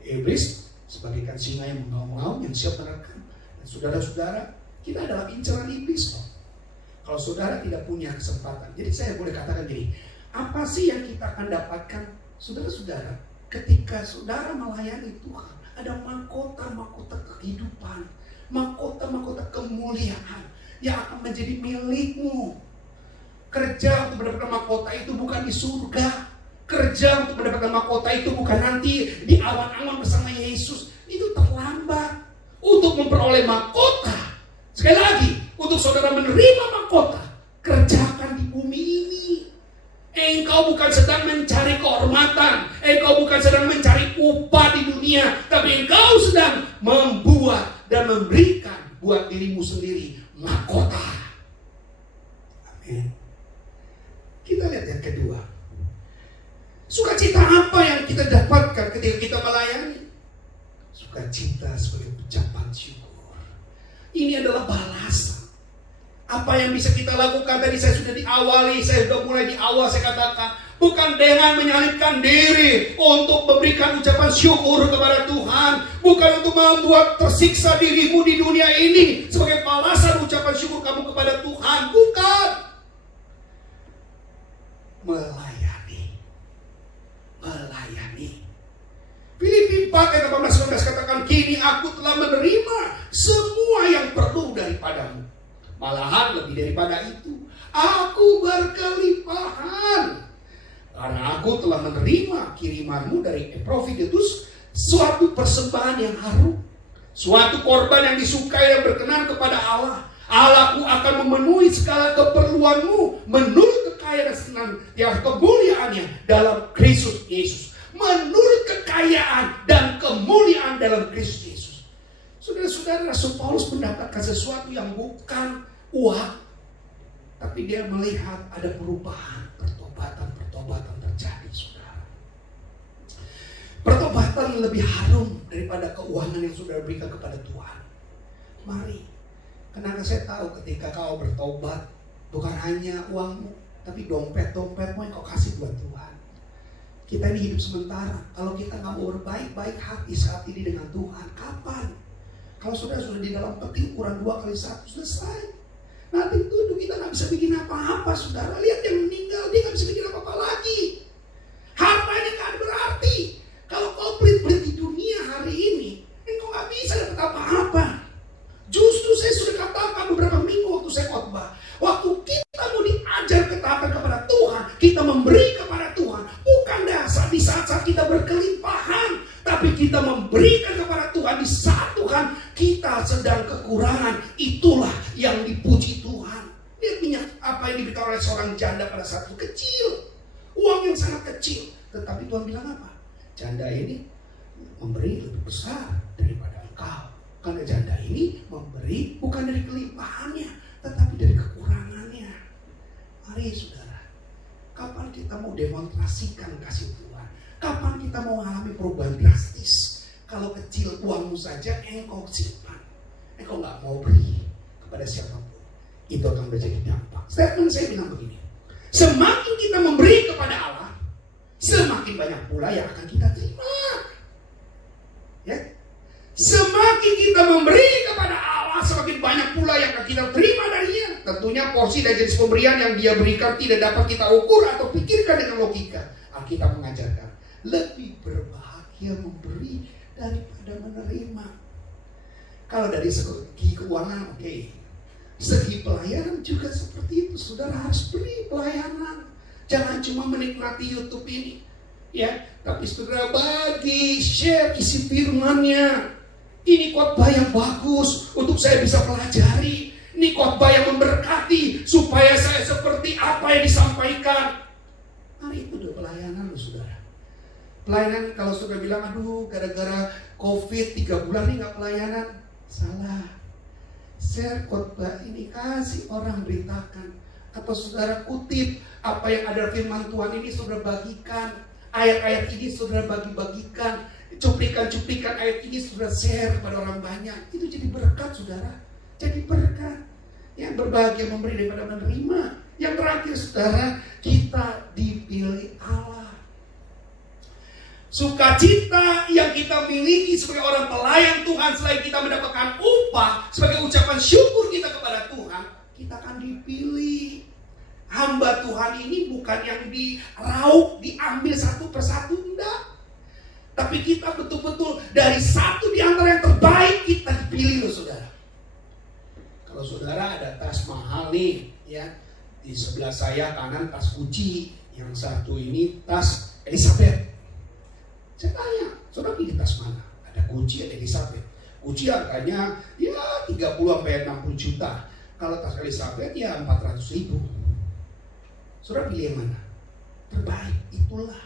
Iblis sebagaikan singa yang mengaum-ngaum, yang siap menerkam. Dan saudara-saudara, kita adalah incaran iblis loh. Kalau saudara tidak punya kesempatan, jadi saya boleh katakan gini, apa sih yang kita akan dapatkan, saudara-saudara, ketika saudara melayani Tuhan? Ada mahkota-mahkota kehidupan, mahkota-mahkota kemuliaan yang akan menjadi milikmu. Kerja untuk mendapatkan mahkota itu bukan di surga. Kerja untuk mendapatkan mahkota itu bukan nanti di awan-awan bersama Yesus. Itu terlambat. Untuk memperoleh mahkota, sekali lagi, untuk saudara menerima mahkota, kerjakan di bumi ini. Engkau bukan sedang mencari kehormatan, engkau bukan sedang mencari upah di dunia, tapi engkau sedang membuat dan memberikan buat dirimu sendiri mahkota. Amin. Kita lihat yang kedua. Sukacita apa yang kita dapatkan ketika kita melayani? Sukacita sebagai ucapan syukur. Ini adalah balasan. Apa yang bisa kita lakukan? Tadi saya sudah mulai di awal saya katakan, bukan dengan menyalibkan diri untuk memberikan ucapan syukur kepada Tuhan, bukan untuk membuat tersiksa dirimu di dunia ini sebagai balasan ucapan syukur kamu kepada Tuhan, bukan. Melayani. Filipi 4 ayat 18-19 katakan, kini aku telah menerima semua yang perlu daripadamu. Malahan lebih daripada itu, aku berkelimpahan. Karena aku telah menerima kirimanmu dari Epaphroditus, suatu persembahan yang harum, suatu korban yang disukai dan berkenan kepada Allah. Allahku akan memenuhi segala keperluanmu menurut kekayaan dan kemuliaannya dalam Kristus Yesus. Menurut kekayaan dan kemuliaan dalam Kristus Yesus. Saudara-saudara, Rasul Paulus mendapatkan sesuatu yang bukan uang, tapi dia melihat ada perubahan, pertobatan terjadi, saudara. Pertobatan lebih harum daripada keuangan yang saudara berikan kepada Tuhan. Mari. Karena saya tahu ketika kau bertobat, bukan hanya uangmu, tapi dompet-dompetmu yang kau kasih buat Tuhan. Kita ini hidup sementara. Kalau kita nggak mau berbaik-baik hati saat ini dengan Tuhan, kapan? Kalau saudara sudah di dalam peti ukuran 2x1, selesai. Nanti itu kita nggak bisa bikin apa-apa, saudara. Lihat yang meninggal, dia nggak bisa bikin apa-apa lagi. Hartanya nggak berarti. Kalau kau pelit-pelit di dunia hari ini, engkau nggak bisa dapat apa-apa. Justru saya sudah katakan beberapa minggu waktu saya khotbah, waktu kita mau diajar ketaatan kepada Tuhan, kita memberi kepada Tuhan, bukan dasar di saat-saat kita berkelimpahan, tapi kita memberikan kepada Tuhan di saat Tuhan kita sedang kekurangan. Itulah yang dipuji Tuhan. Lihat minyak apa yang diberikan oleh seorang janda pada saat itu, kecil, uang yang sangat kecil, tetapi Tuhan bilang apa? Janda ini memberi lebih besar daripada engkau. Karena janda ini memberi bukan dari kelimpahannya, tetapi dari kekurangannya. Mari saudara, kapan kita mau demonstrasikan kasih Tuhan? Kapan kita mau mengalami perubahan drastis? Kalau kecil uangmu saja engkau simpan, engkau gak mau beri kepada siapapun, itu akan menjadi dampak. Statement saya bilang begini, semakin kita memberi kepada Allah, semakin banyak pula yang akan kita terima. Ya, semakin kita memberi kepada Allah, semakin banyak pula yang akan kita terima darinya. Tentunya porsi dan jenis pemberian yang dia berikan tidak dapat kita ukur atau pikirkan dengan logika. Alkitab mengajarkan, lebih berbahagia memberi daripada menerima. Kalau dari segi keuangan, oke. Segi pelayanan juga seperti itu. Saudara harus beri pelayanan. Jangan cuma menikmati YouTube ini, ya. Tapi saudara bagi, share isi firman-Nya. Ini khotbah yang bagus untuk saya bisa pelajari. Ini khotbah yang memberkati supaya saya seperti apa yang disampaikan. Mari itu udah pelayanan loh, saudara. Pelayanan kalau saudara bilang, aduh gara-gara COVID 3 bulan ini gak pelayanan. Salah. Share khotbah ini, kasih orang beritakan. Atau saudara kutip apa yang ada firman Tuhan ini, saudara bagikan. ayat-ayat ini saudara bagi-bagikan, cuplikan-cuplikan ayat ini saudara share kepada orang banyak, itu jadi berkat saudara. Jadi berkat. Yang berbahagia memberi daripada menerima. Yang terakhir saudara, kita dipilih Allah. Sukacita yang kita miliki sebagai orang pelayan Tuhan, selain kita mendapatkan upah sebagai ucapan syukur kita kepada Tuhan, kita akan dipilih. Hamba Tuhan ini bukan yang diraup, diambil satu persatu, enggak. Tapi kita betul-betul dari satu di antara yang terbaik kita dipilih loh saudara. Kalau saudara ada tas mahal nih, ya, di sebelah saya kanan tas Gucci, yang satu ini tas Elizabeth. Saya tanya, saudara pilih tas mana? Ada Gucci, ada Elizabeth. Gucci harganya ya 30-60 juta. Kalau tas Elizabeth ya 400.000. Saudara pilih yang mana? Terbaik. Itulah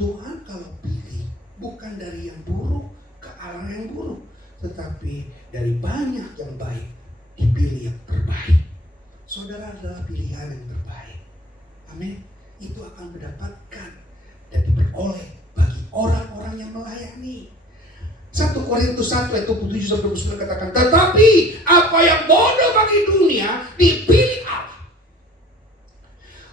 Tuhan kalau pilih bukan dari yang buruk ke arah yang buruk, tetapi dari banyak yang baik dipilih yang terbaik. Saudara adalah pilihan yang terbaik. Amin. Itu akan mendapatkan dan diperoleh bagi orang-orang yang melayani. 1 Korintus 1 ayat 27-29 katakan, tetapi apa yang bodoh bagi dunia dipilih Allah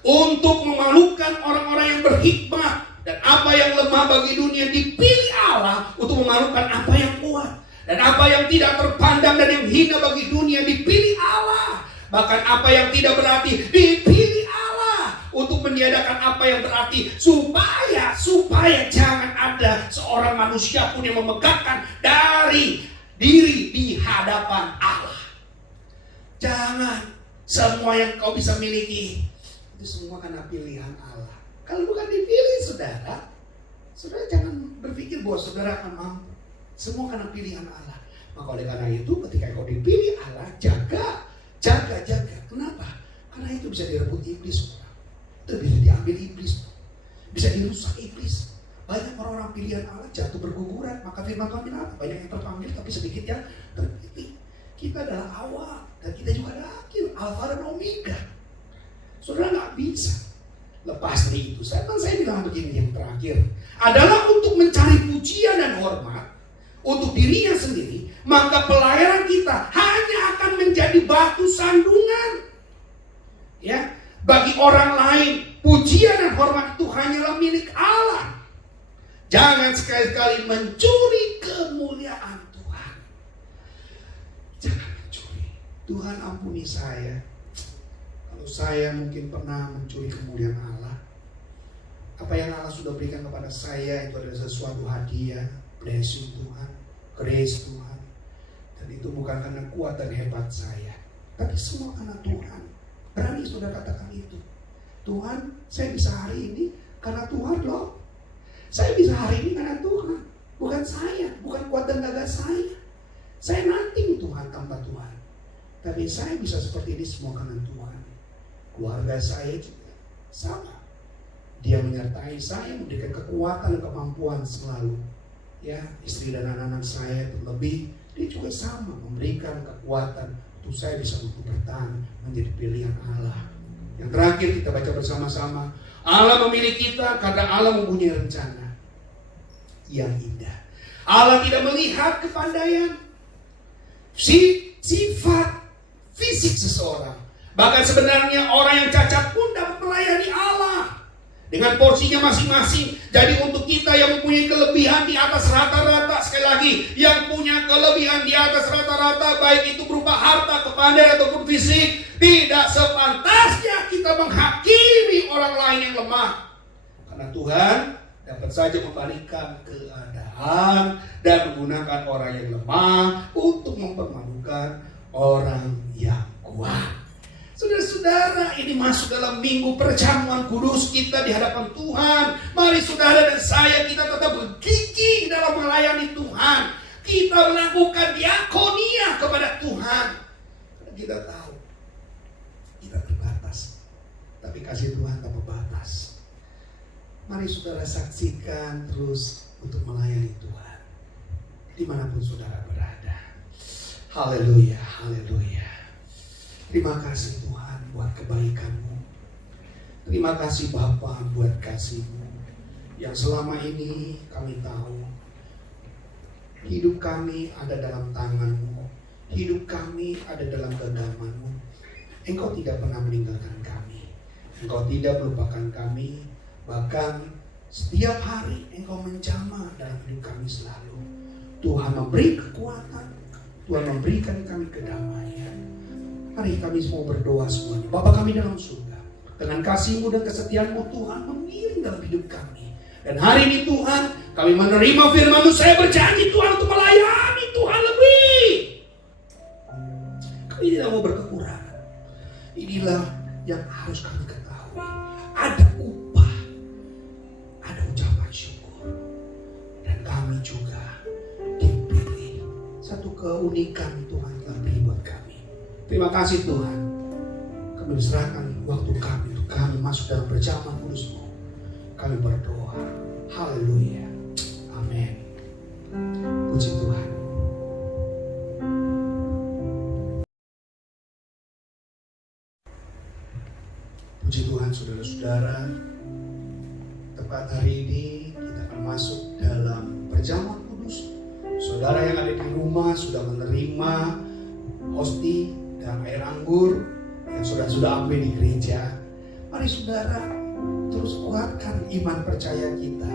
untuk memalukan orang-orang yang berhikmat, dan apa yang lemah bagi dunia dipilih Allah untuk memalukan apa yang kuat. Dan apa yang tidak terpandang dan yang hina bagi dunia dipilih Allah. Bahkan apa yang tidak berarti dipilih Allah untuk meniadakan apa yang berarti, supaya jangan ada seorang manusia pun yang memegahkan dari diri di hadapan Allah. Jangan semua yang kau bisa miliki itu semua karena pilihan Allah. Kalau bukan dipilih saudara jangan berpikir bahwa saudara akan mampu. Semua karena pilihan Allah. Maka oleh karena itu ketika kau dipilih Allah, jaga. Kenapa? Karena itu bisa direbut iblis. Itu bisa diambil iblis. Bisa dirusak iblis. Banyak orang-orang pilihan Allah jatuh berguguran. Maka firman Tuhan bilang, banyak yang terpanggil tapi sedikit yang terpilih. Kita adalah awal dan kita juga adalah akhir, Alfa dan Omega. Saudara gak bisa lepas dari itu. Saya bilang begini, yang terakhir adalah untuk mencari pujian dan hormat untuk dirinya sendiri, maka pelayanan kita hanya akan menjadi batu sandungan. Ya, bagi orang lain, pujian dan hormat itu hanyalah milik Allah. Jangan sekali-kali mencuri kemuliaan Tuhan. Jangan mencuri. Tuhan ampuni saya. Kalau saya mungkin pernah mencuri kemuliaan Allah. Apa yang Allah sudah berikan kepada saya itu adalah sesuatu hadiah, blessing Tuhan, grace Tuhan. Dan itu bukan karena kuat dan hebat saya, tapi semua karena Tuhan. Berani sudah katakan itu. Tuhan, saya bisa hari ini karena Tuhan loh. Saya bisa hari ini karena Tuhan. Bukan saya, bukan kuat dan gagah saya. Saya nothing Tuhan tanpa Tuhan. Tapi saya bisa seperti ini semua karena Tuhan. Keluarga saya juga sama. Dia menyertai saya, memberikan kekuatan dan kemampuan selalu. Ya, istri dan anak-anak saya terlebih, dia juga sama memberikan kekuatan untuk saya bisa bertahan menjadi pilihan Allah. Yang terakhir kita baca bersama-sama. Allah memilih kita karena Allah mempunyai rencana yang indah. Allah tidak melihat kepandaian, sifat fisik seseorang. Bahkan sebenarnya orang yang cacat pun dapat melayani Allah dengan porsinya masing-masing. Jadi untuk kita yang mempunyai kelebihan di atas rata-rata, sekali lagi, yang punya kelebihan di atas rata-rata, baik itu berupa harta, kepandaian ataupun fisik, tidak sepantasnya kita menghakimi orang lain yang lemah. Karena Tuhan dapat saja membalikkan keadaan dan menggunakan orang yang lemah untuk mempermalukan orang yang kuat. Saudara-saudara, ini masuk dalam minggu perjamuan kudus kita di hadapan Tuhan. Mari saudara dan saya, kita tetap bergigih dalam melayani Tuhan. Kita melakukan diakonia kepada Tuhan. Karena kita tahu kita terbatas, tapi kasih Tuhan tak berbatas. Mari saudara saksikan terus untuk melayani Tuhan dimanapun saudara berada. Haleluya, haleluya. Terima kasih Tuhan buat kebaikan-Mu. Terima kasih Bapa buat kasih-Mu. yang selama ini kami tahu hidup kami ada dalam tangan-Mu, hidup kami ada dalam genggaman-Mu. Engkau tidak pernah meninggalkan kami, Engkau tidak melupakan kami, bahkan setiap hari Engkau menjamah dalam hidup kami selalu. Tuhan memberi kekuatan, Tuhan memberikan kami kedamaian. Mari kami semua berdoa semuanya. Bapa kami dalam surga, dengan kasih-Mu dan kesetiaan-Mu Tuhan mengiring dalam hidup kami. Dan hari ini Tuhan, kami menerima firman-Mu. Saya berjanji Tuhan untuk melayani Tuhan lebih. Kami tidak mau berkekurangan. Inilah yang harus kami ketahui. Ada upah, ada ucapan syukur. Dan kami juga dipilih. Satu keunikan Tuhan telah beri buat kami. Terima kasih Tuhan. Kami serahkan waktu kami untuk kami masuk dalam perjamuan kudus-Mu. Kami berdoa. Haleluya. Amin. Puji Tuhan. Puji Tuhan, saudara-saudara. Tepat hari ini kita akan masuk dalam perjamuan kudus. Saudara yang ada di rumah sudah menerima hosti dan air anggur yang sudah ambil di gereja. Mari saudara terus kuatkan iman percaya kita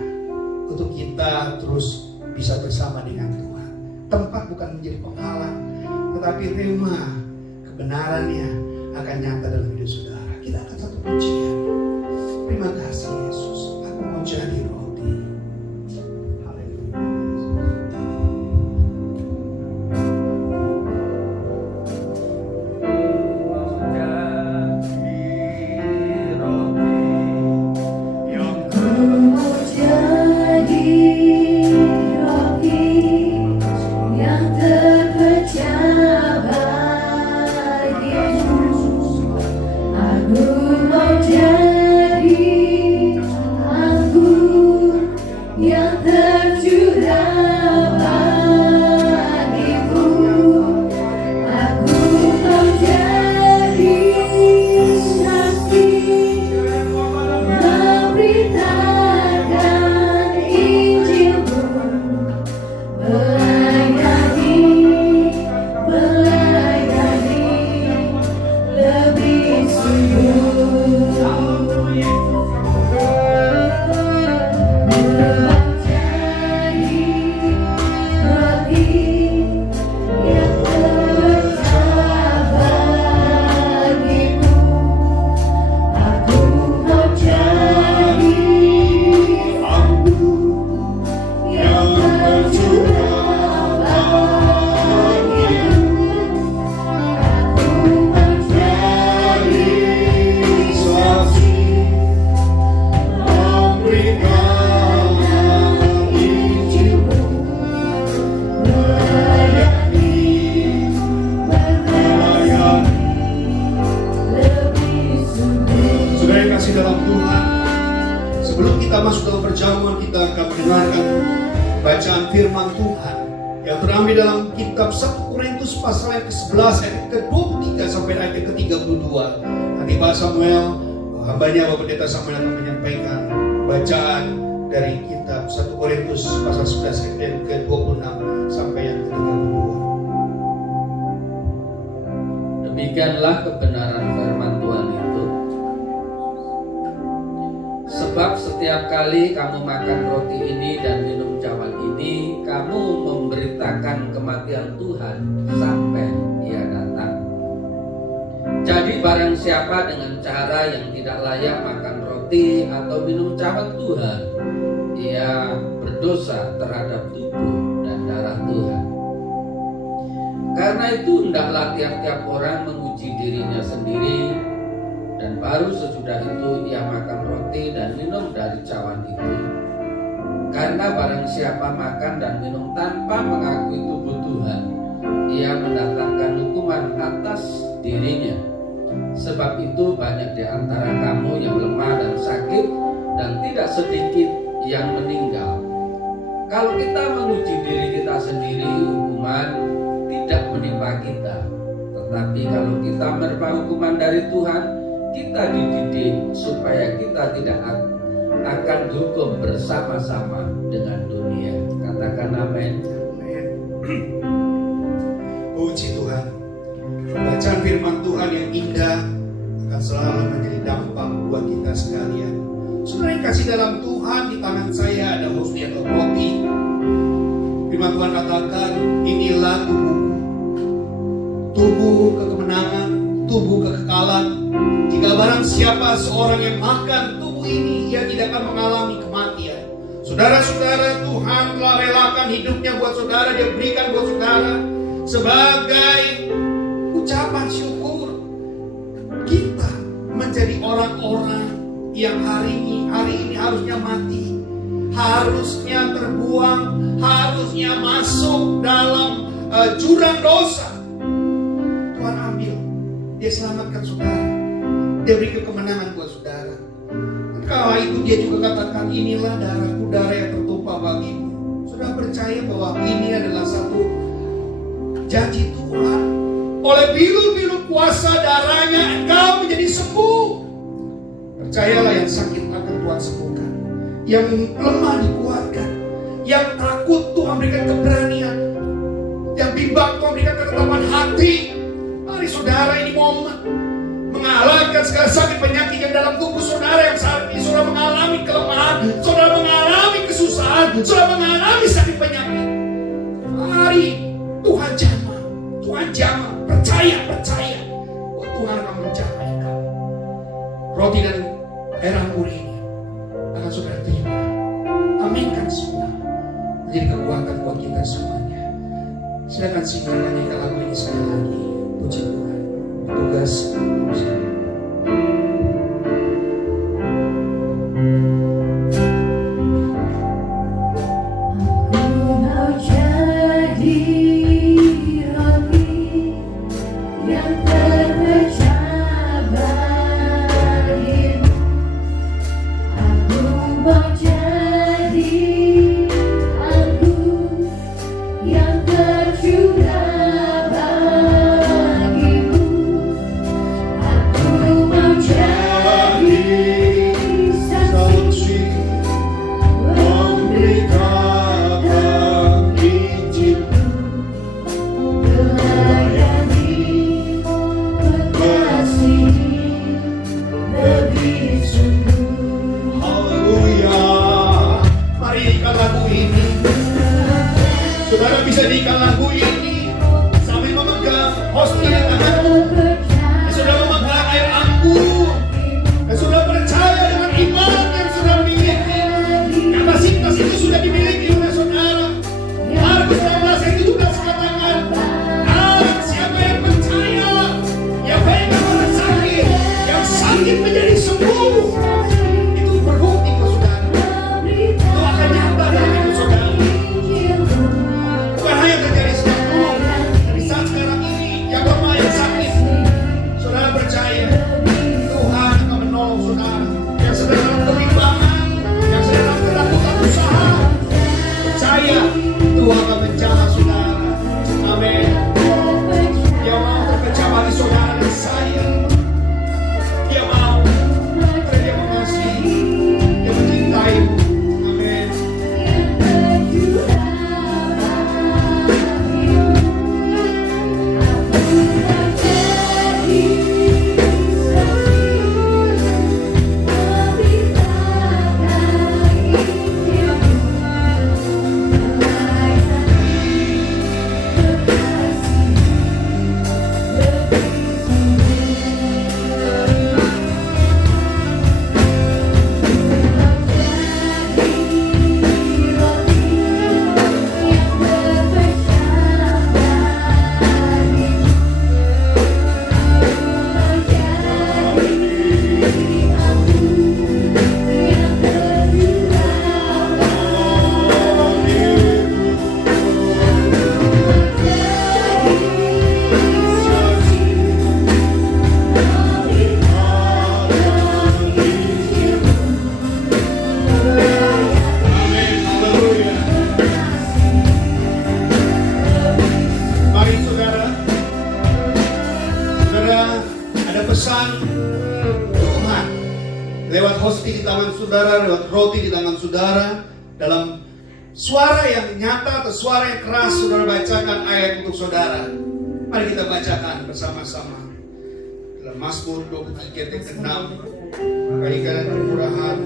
untuk kita terus bisa bersama dengan Tuhan. Tempat bukan menjadi penghalang, tetapi rema kebenarannya akan nyata dalam hidup saudara. Kita akan satu pujian. Terima kasih Yesus, aku mau jadi roti. Haleluya. Bacaan firman Tuhan yang terambil dalam kitab 1 Korintus pasal yang ke-11 ayat ke-23 sampai ayat ke-32. Nanti Pak Samuel, hambanya Bapak Pendeta Samuel akan menyampaikan bacaan dari kitab 1 Korintus pasal 11 ayat ke-26 sampai yang ke-32. Demikianlah kebenaran firman Tuhan itu. Sebab setiap kali kamu makan roti ini dan minum cawan ini, kamu memberitakan kematian Tuhan sampai Ia datang. Jadi barang siapa dengan cara yang tidak layak makan roti atau minum cawan Tuhan, ia berdosa terhadap tubuh dan darah Tuhan. Karena itu hendaklah tiap-tiap orang menguji dirinya sendiri, dan baru sesudah itu ia makan roti dan minum dari cawan itu. Karena barang siapa makan dan minum tanpa mengakui tubuh Tuhan, ia mendatangkan hukuman atas dirinya. Sebab itu banyak di antara kamu yang lemah dan sakit, dan tidak sedikit yang meninggal. Kalau kita menguji diri kita sendiri, hukuman tidak menimpa kita. Tetapi kalau kita menerima hukuman dari Tuhan, kita dididik supaya kita tidak akan dihukum bersama-sama dengan dunia. Katakan amin. Puji Tuhan. Bacaan firman Tuhan yang indah akan selalu menjadi dampak buat kita sekalian. Saudara yang kasih dalam Tuhan, di tangan saya ada hostia atau roti. Firman Tuhan katakan, inilah tubuhku. Tubuh kemenangan, tubuh kekekalan. Jika barang siapa seorang yang makan tubuh ini, ia tidak akan mengalami kematian. Saudara-saudara, Tuhan telah relakan hidupnya buat saudara, Dia berikan buat saudara sebagai ucapan syukur. Kita menjadi orang-orang yang hari ini harusnya mati, harusnya terbuang, harusnya masuk dalam jurang dosa. Tuhan ambil, Dia selamatkan saudara, Dia berikan kemenangan buat saudara. Dan kala itu Dia juga katakan, inilah darahku, darah yang tertumpah bagimu. Saudara percaya bahwa ini adalah satu janji Tuhan. Oleh bilu-bilu kuasa darahnya engkau menjadi sembuh. Percayalah, yang sakit akan Tuhan sembuhkan, yang lemah dikuatkan, yang takut Tuhan berikan keberanian, yang bimbang Tuhan berikan ketetapan hati. Mari saudara, ini momen mengalahkan segala sakit penyakit yang dalam tubuh saudara, yang saat ini saudara mengalami kelemahan, saudara mengalami kesusahan, saudara mengalami sakit penyakit. Mari Tuhan jamah, Tuhan jamah. Percaya bahwa Tuhan akan menjamah engkau. Roti dan air anggur ini akan saudara terima. Aminkan semua, menjadi kekuatan buat kita semuanya. Silakan singkat nyanyikan lagu ini sekali lagi. Puji Tuhan. Tugas saya. Saudara bisa diikat lagu ini sambil memegang hostia di tanganmu, dan sudah memegang air anggur, dan sudah percaya dengan iman yang sudah dimiliki. Kapasitas itu sudah dimiliki oleh saudara. Markus 16 ayat 17 katakan, siapa yang percaya, yang pegang orang sakit, yang sakit menjadi sembuh, itu berbukti ke saudara. Itu akan nyata dalam hidup saudara. Bukan hanya terjadi di tangan saudara, lewat roti di tangan saudara, dalam suara yang nyata atau suara yang keras, saudara bacakan ayat untuk saudara. Mari kita bacakan bersama-sama. Dalam Mazmur 23 ayat yang ke-6, berikan kemurahan,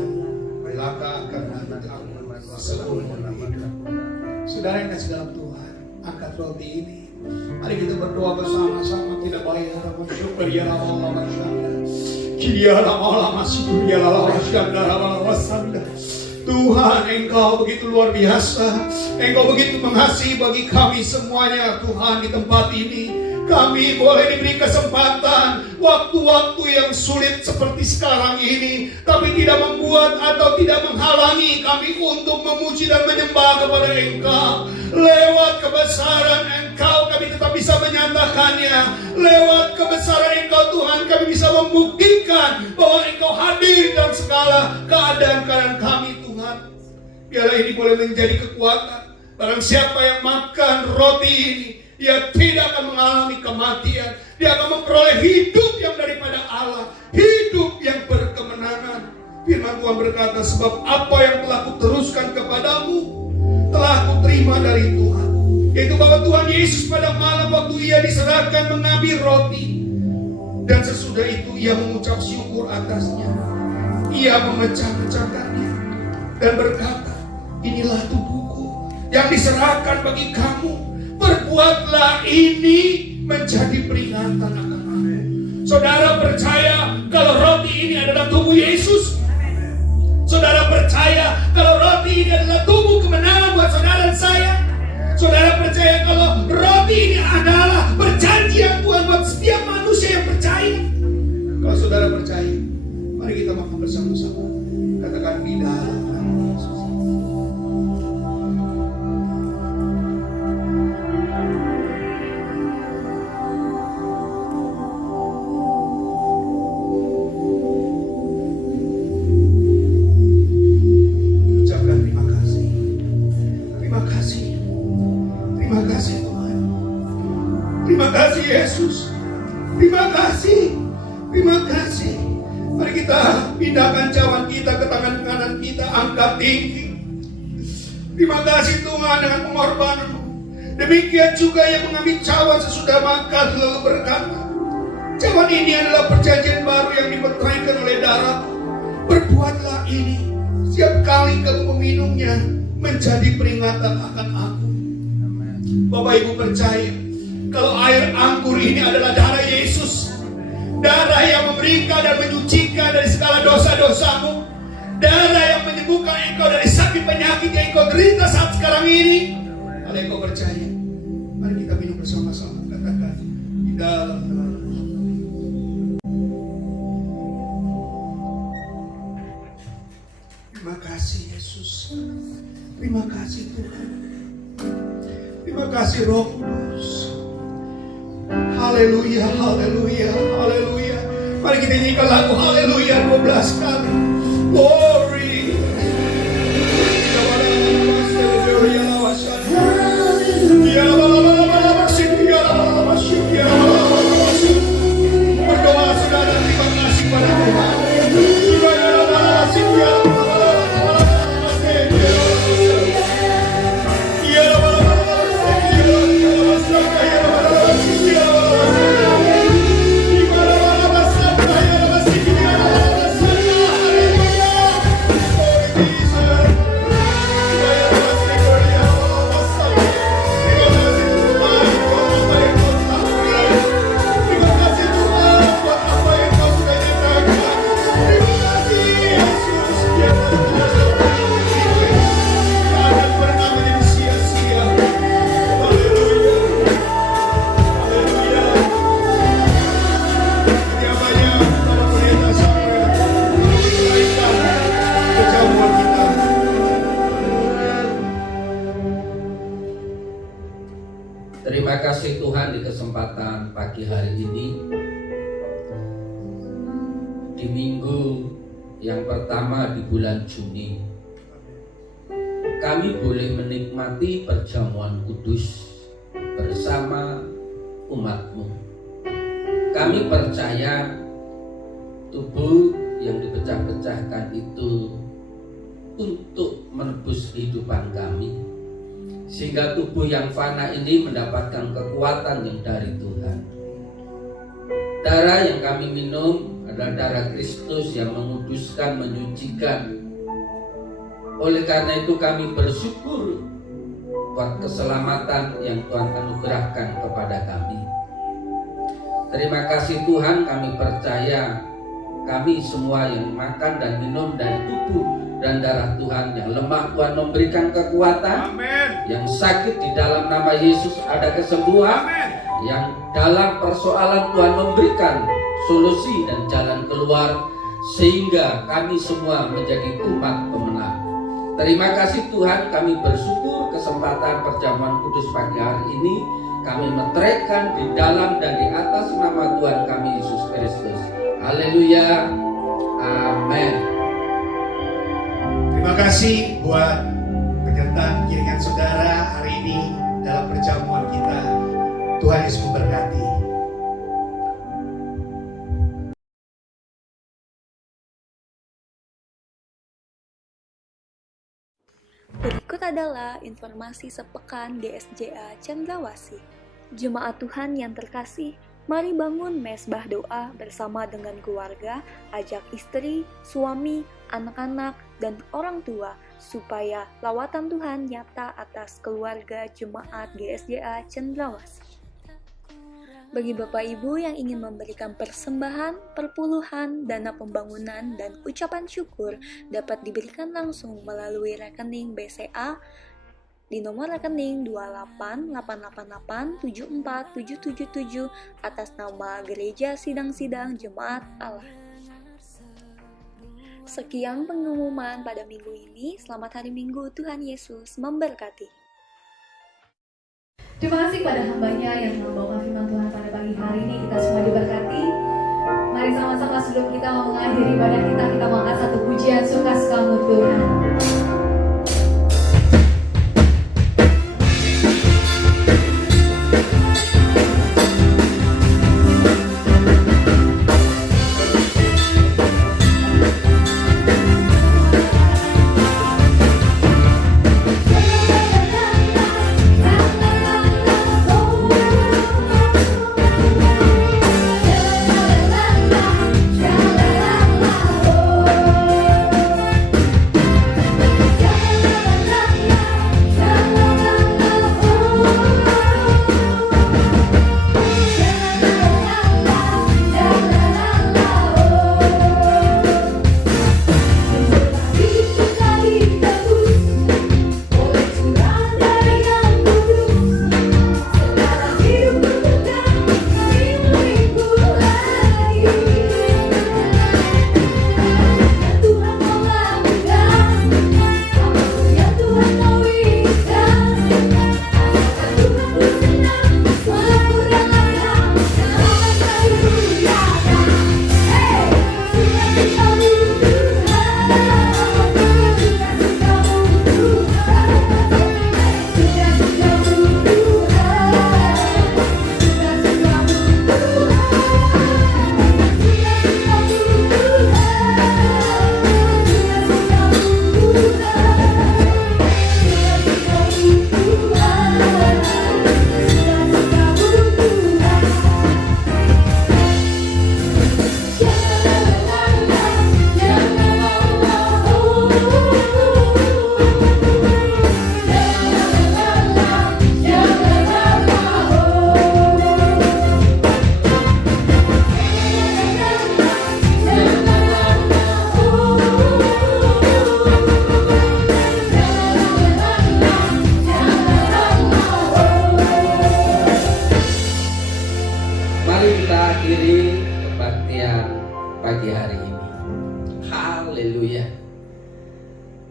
belaka akan datang seluruh hidup. Saudara yang kasih dalam Tuhan, angkat roti ini. Mari kita berdoa bersama-sama. Tidak bayar bersyukur ya Allah masyaallah. Kiyalah Allah masyukur ya Allah masyaallah. Tuhan, Engkau begitu luar biasa. Engkau begitu mengasihi bagi kami semuanya, Tuhan, di tempat ini. Kami boleh diberi kesempatan waktu-waktu yang sulit seperti sekarang ini, tapi tidak membuat atau tidak menghalangi kami untuk memuji dan menyembah kepada Engkau. Lewat kebesaran Engkau kami tetap bisa menyatakannya. Lewat kebesaran Engkau Tuhan kami bisa membuktikan bahwa Engkau hadir dalam segala keadaan kami Tuhan. Biarlah ini boleh menjadi kekuatan. Barang siapa yang makan roti ini, dia tidak akan mengalami kematian. Dia akan memperoleh hidup yang daripada Allah, hidup yang berkemenangan. Firman Tuhan berkata, sebab apa yang telah kuteruskan kepadamu telah kuterima dari Tuhan, yaitu bahwa Tuhan Yesus pada malam waktu ia diserahkan mengambil roti, dan sesudah itu ia mengucap syukur atasnya. Ia memecah-mecahkannya dan berkata, inilah tubuhku yang diserahkan bagi kamu. Perbuatlah ini menjadi peringatan akan aku. Saudara percaya kalau roti ini adalah tubuh Yesus? Saudara percaya kalau roti ini adalah tubuh kemenangan buat saudara dan saya? Saudara percaya kalau roti ini adalah perjanjian Tuhan buat setiap manusia yang percaya? Kalau saudara percaya, mari kita makan bersama-sama. Katakan di dalam nama Yesus. Terima kasih Yesus. Terima kasih. Terima kasih. Mari kita pindahkan cawan kita ke tangan kanan kita, angkat tinggi. Terima kasih Tuhan dengan pengorbanan-Mu. Demikian juga yang mengambil cawan sesudah makan lalu berkata, cawan ini adalah perjanjian baru yang dimeteraikan oleh darah. Berbuatlah ini setiap kali kamu meminumnya menjadi peringatan akan aku. Bapak Ibu percaya kalau air anggur ini adalah darah Yesus, darah yang memberikan dan menyucikan dari segala dosa-dosamu, darah yang menyembuhkan engkau dari sakit penyakit yang engkau derita saat sekarang ini. Kalau engkau percaya, mari kita minum bersama-sama. Katakan di dalam nama Yesus. Terima kasih Yesus. Terima kasih Tuhan. Terima kasih Roh Kudus. Haleluya, haleluya, haleluya. Mari kita nyanyikan lagu haleluya 12 kali. Glory. Berdoa saudara, terima kasih pada Tuhan. Terima kasih Tuhan di kesempatan pagi hari ini, di minggu yang pertama di bulan Juni, kami boleh menikmati perjamuan kudus bersama umat-Mu. Kami percaya tubuh yang dipecah-pecahkan itu untuk menebus kehidupan kami, sehingga tubuh yang fana ini mendapatkan kekuatan yang dari Tuhan. Darah yang kami minum adalah darah Kristus yang menguduskan, menyucikan. Oleh karena itu kami bersyukur buat keselamatan yang Tuhan anugerahkan kepada kami. Terima kasih Tuhan, kami percaya kami semua yang makan dan minum dari tubuh dan darah Tuhan, yang lemah Tuhan memberikan kekuatan. Amin. Yang sakit di dalam nama Yesus ada kesembuhan. Amin. Yang dalam persoalan Tuhan memberikan solusi dan jalan keluar, sehingga kami semua menjadi umat pemenang. Terima kasih Tuhan, kami bersyukur kesempatan perjamuan kudus pagi hari ini kami meteraikan di dalam dan di atas nama Tuhan kami Yesus Kristus. Haleluya. Amin. Terima kasih buat penyertaan kiringan saudara hari ini dalam perjamuan kita. Tuhan Yesus memberkati. Berikut adalah informasi sepekan GSJA Cendrawasih. Jemaat Tuhan yang terkasih, mari bangun mesbah doa bersama dengan keluarga, ajak istri, suami, anak-anak, dan orang tua, supaya lawatan Tuhan nyata atas keluarga jemaat GSJA Cendrawasih. Bagi Bapak Ibu yang ingin memberikan persembahan, perpuluhan, dana pembangunan, dan ucapan syukur dapat diberikan langsung melalui rekening BCA di nomor rekening 28888747777 atas nama Gereja Sidang-Sidang Jemaat Allah. Sekian pengumuman pada minggu ini. Selamat hari Minggu, Tuhan Yesus memberkati. Terima kasih pada hambanya yang membawa firman Tuhan pada pagi hari ini. Kita semua diberkati. Mari sama-sama sebelum kita mau mengakhiri ibadah kita mau angkat satu pujian suka-sukamu Tuhan.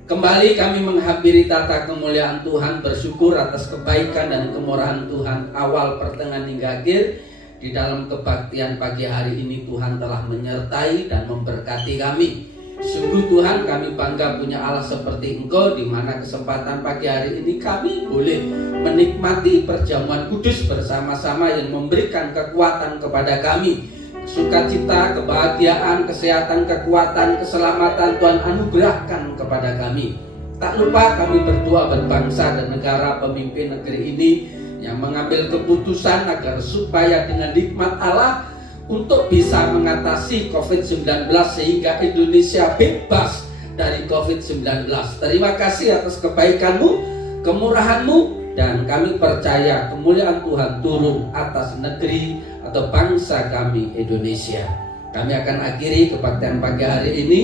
Kembali kami menghampiri tata kemuliaan Tuhan, bersyukur atas kebaikan dan kemurahan Tuhan awal, pertengahan hingga akhir. Di dalam kebaktian pagi hari ini Tuhan telah menyertai dan memberkati kami. Sungguh Tuhan, kami bangga punya Allah seperti Engkau, di mana kesempatan pagi hari ini kami boleh menikmati perjamuan kudus bersama-sama yang memberikan kekuatan kepada kami. sukacita, kebahagiaan, kesehatan, kekuatan, keselamatan Tuhan anugerahkan kepada kami. Tak lupa kami berdoa berbangsa dan negara, pemimpin negeri ini yang mengambil keputusan agar supaya dengan nikmat Allah untuk bisa mengatasi COVID-19 sehingga Indonesia bebas dari COVID-19. Terima kasih atas kebaikan-Mu, kemurahan-Mu, dan kami percaya kemuliaan Tuhan turun atas negeri atau bangsa kami Indonesia. Kami akan akhiri kebaktian pagi hari ini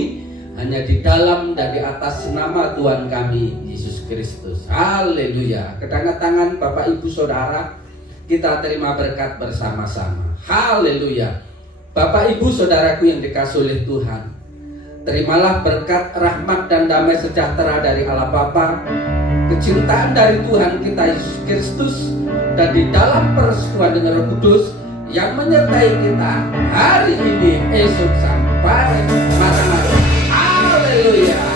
hanya di dalam dan di atas nama Tuhan kami Yesus Kristus. Haleluya. Kedangkan tangan Bapak Ibu Saudara, kita terima berkat bersama-sama. Haleluya. Bapak Ibu Saudaraku yang dikasihi oleh Tuhan, terimalah berkat, rahmat, dan damai sejahtera dari Allah Bapa, kecintaan dari Tuhan kita Yesus Kristus, dan di dalam persekutuan dengan Roh Kudus yang menyertai kita hari ini, esok, sampai maranatha. Haleluya.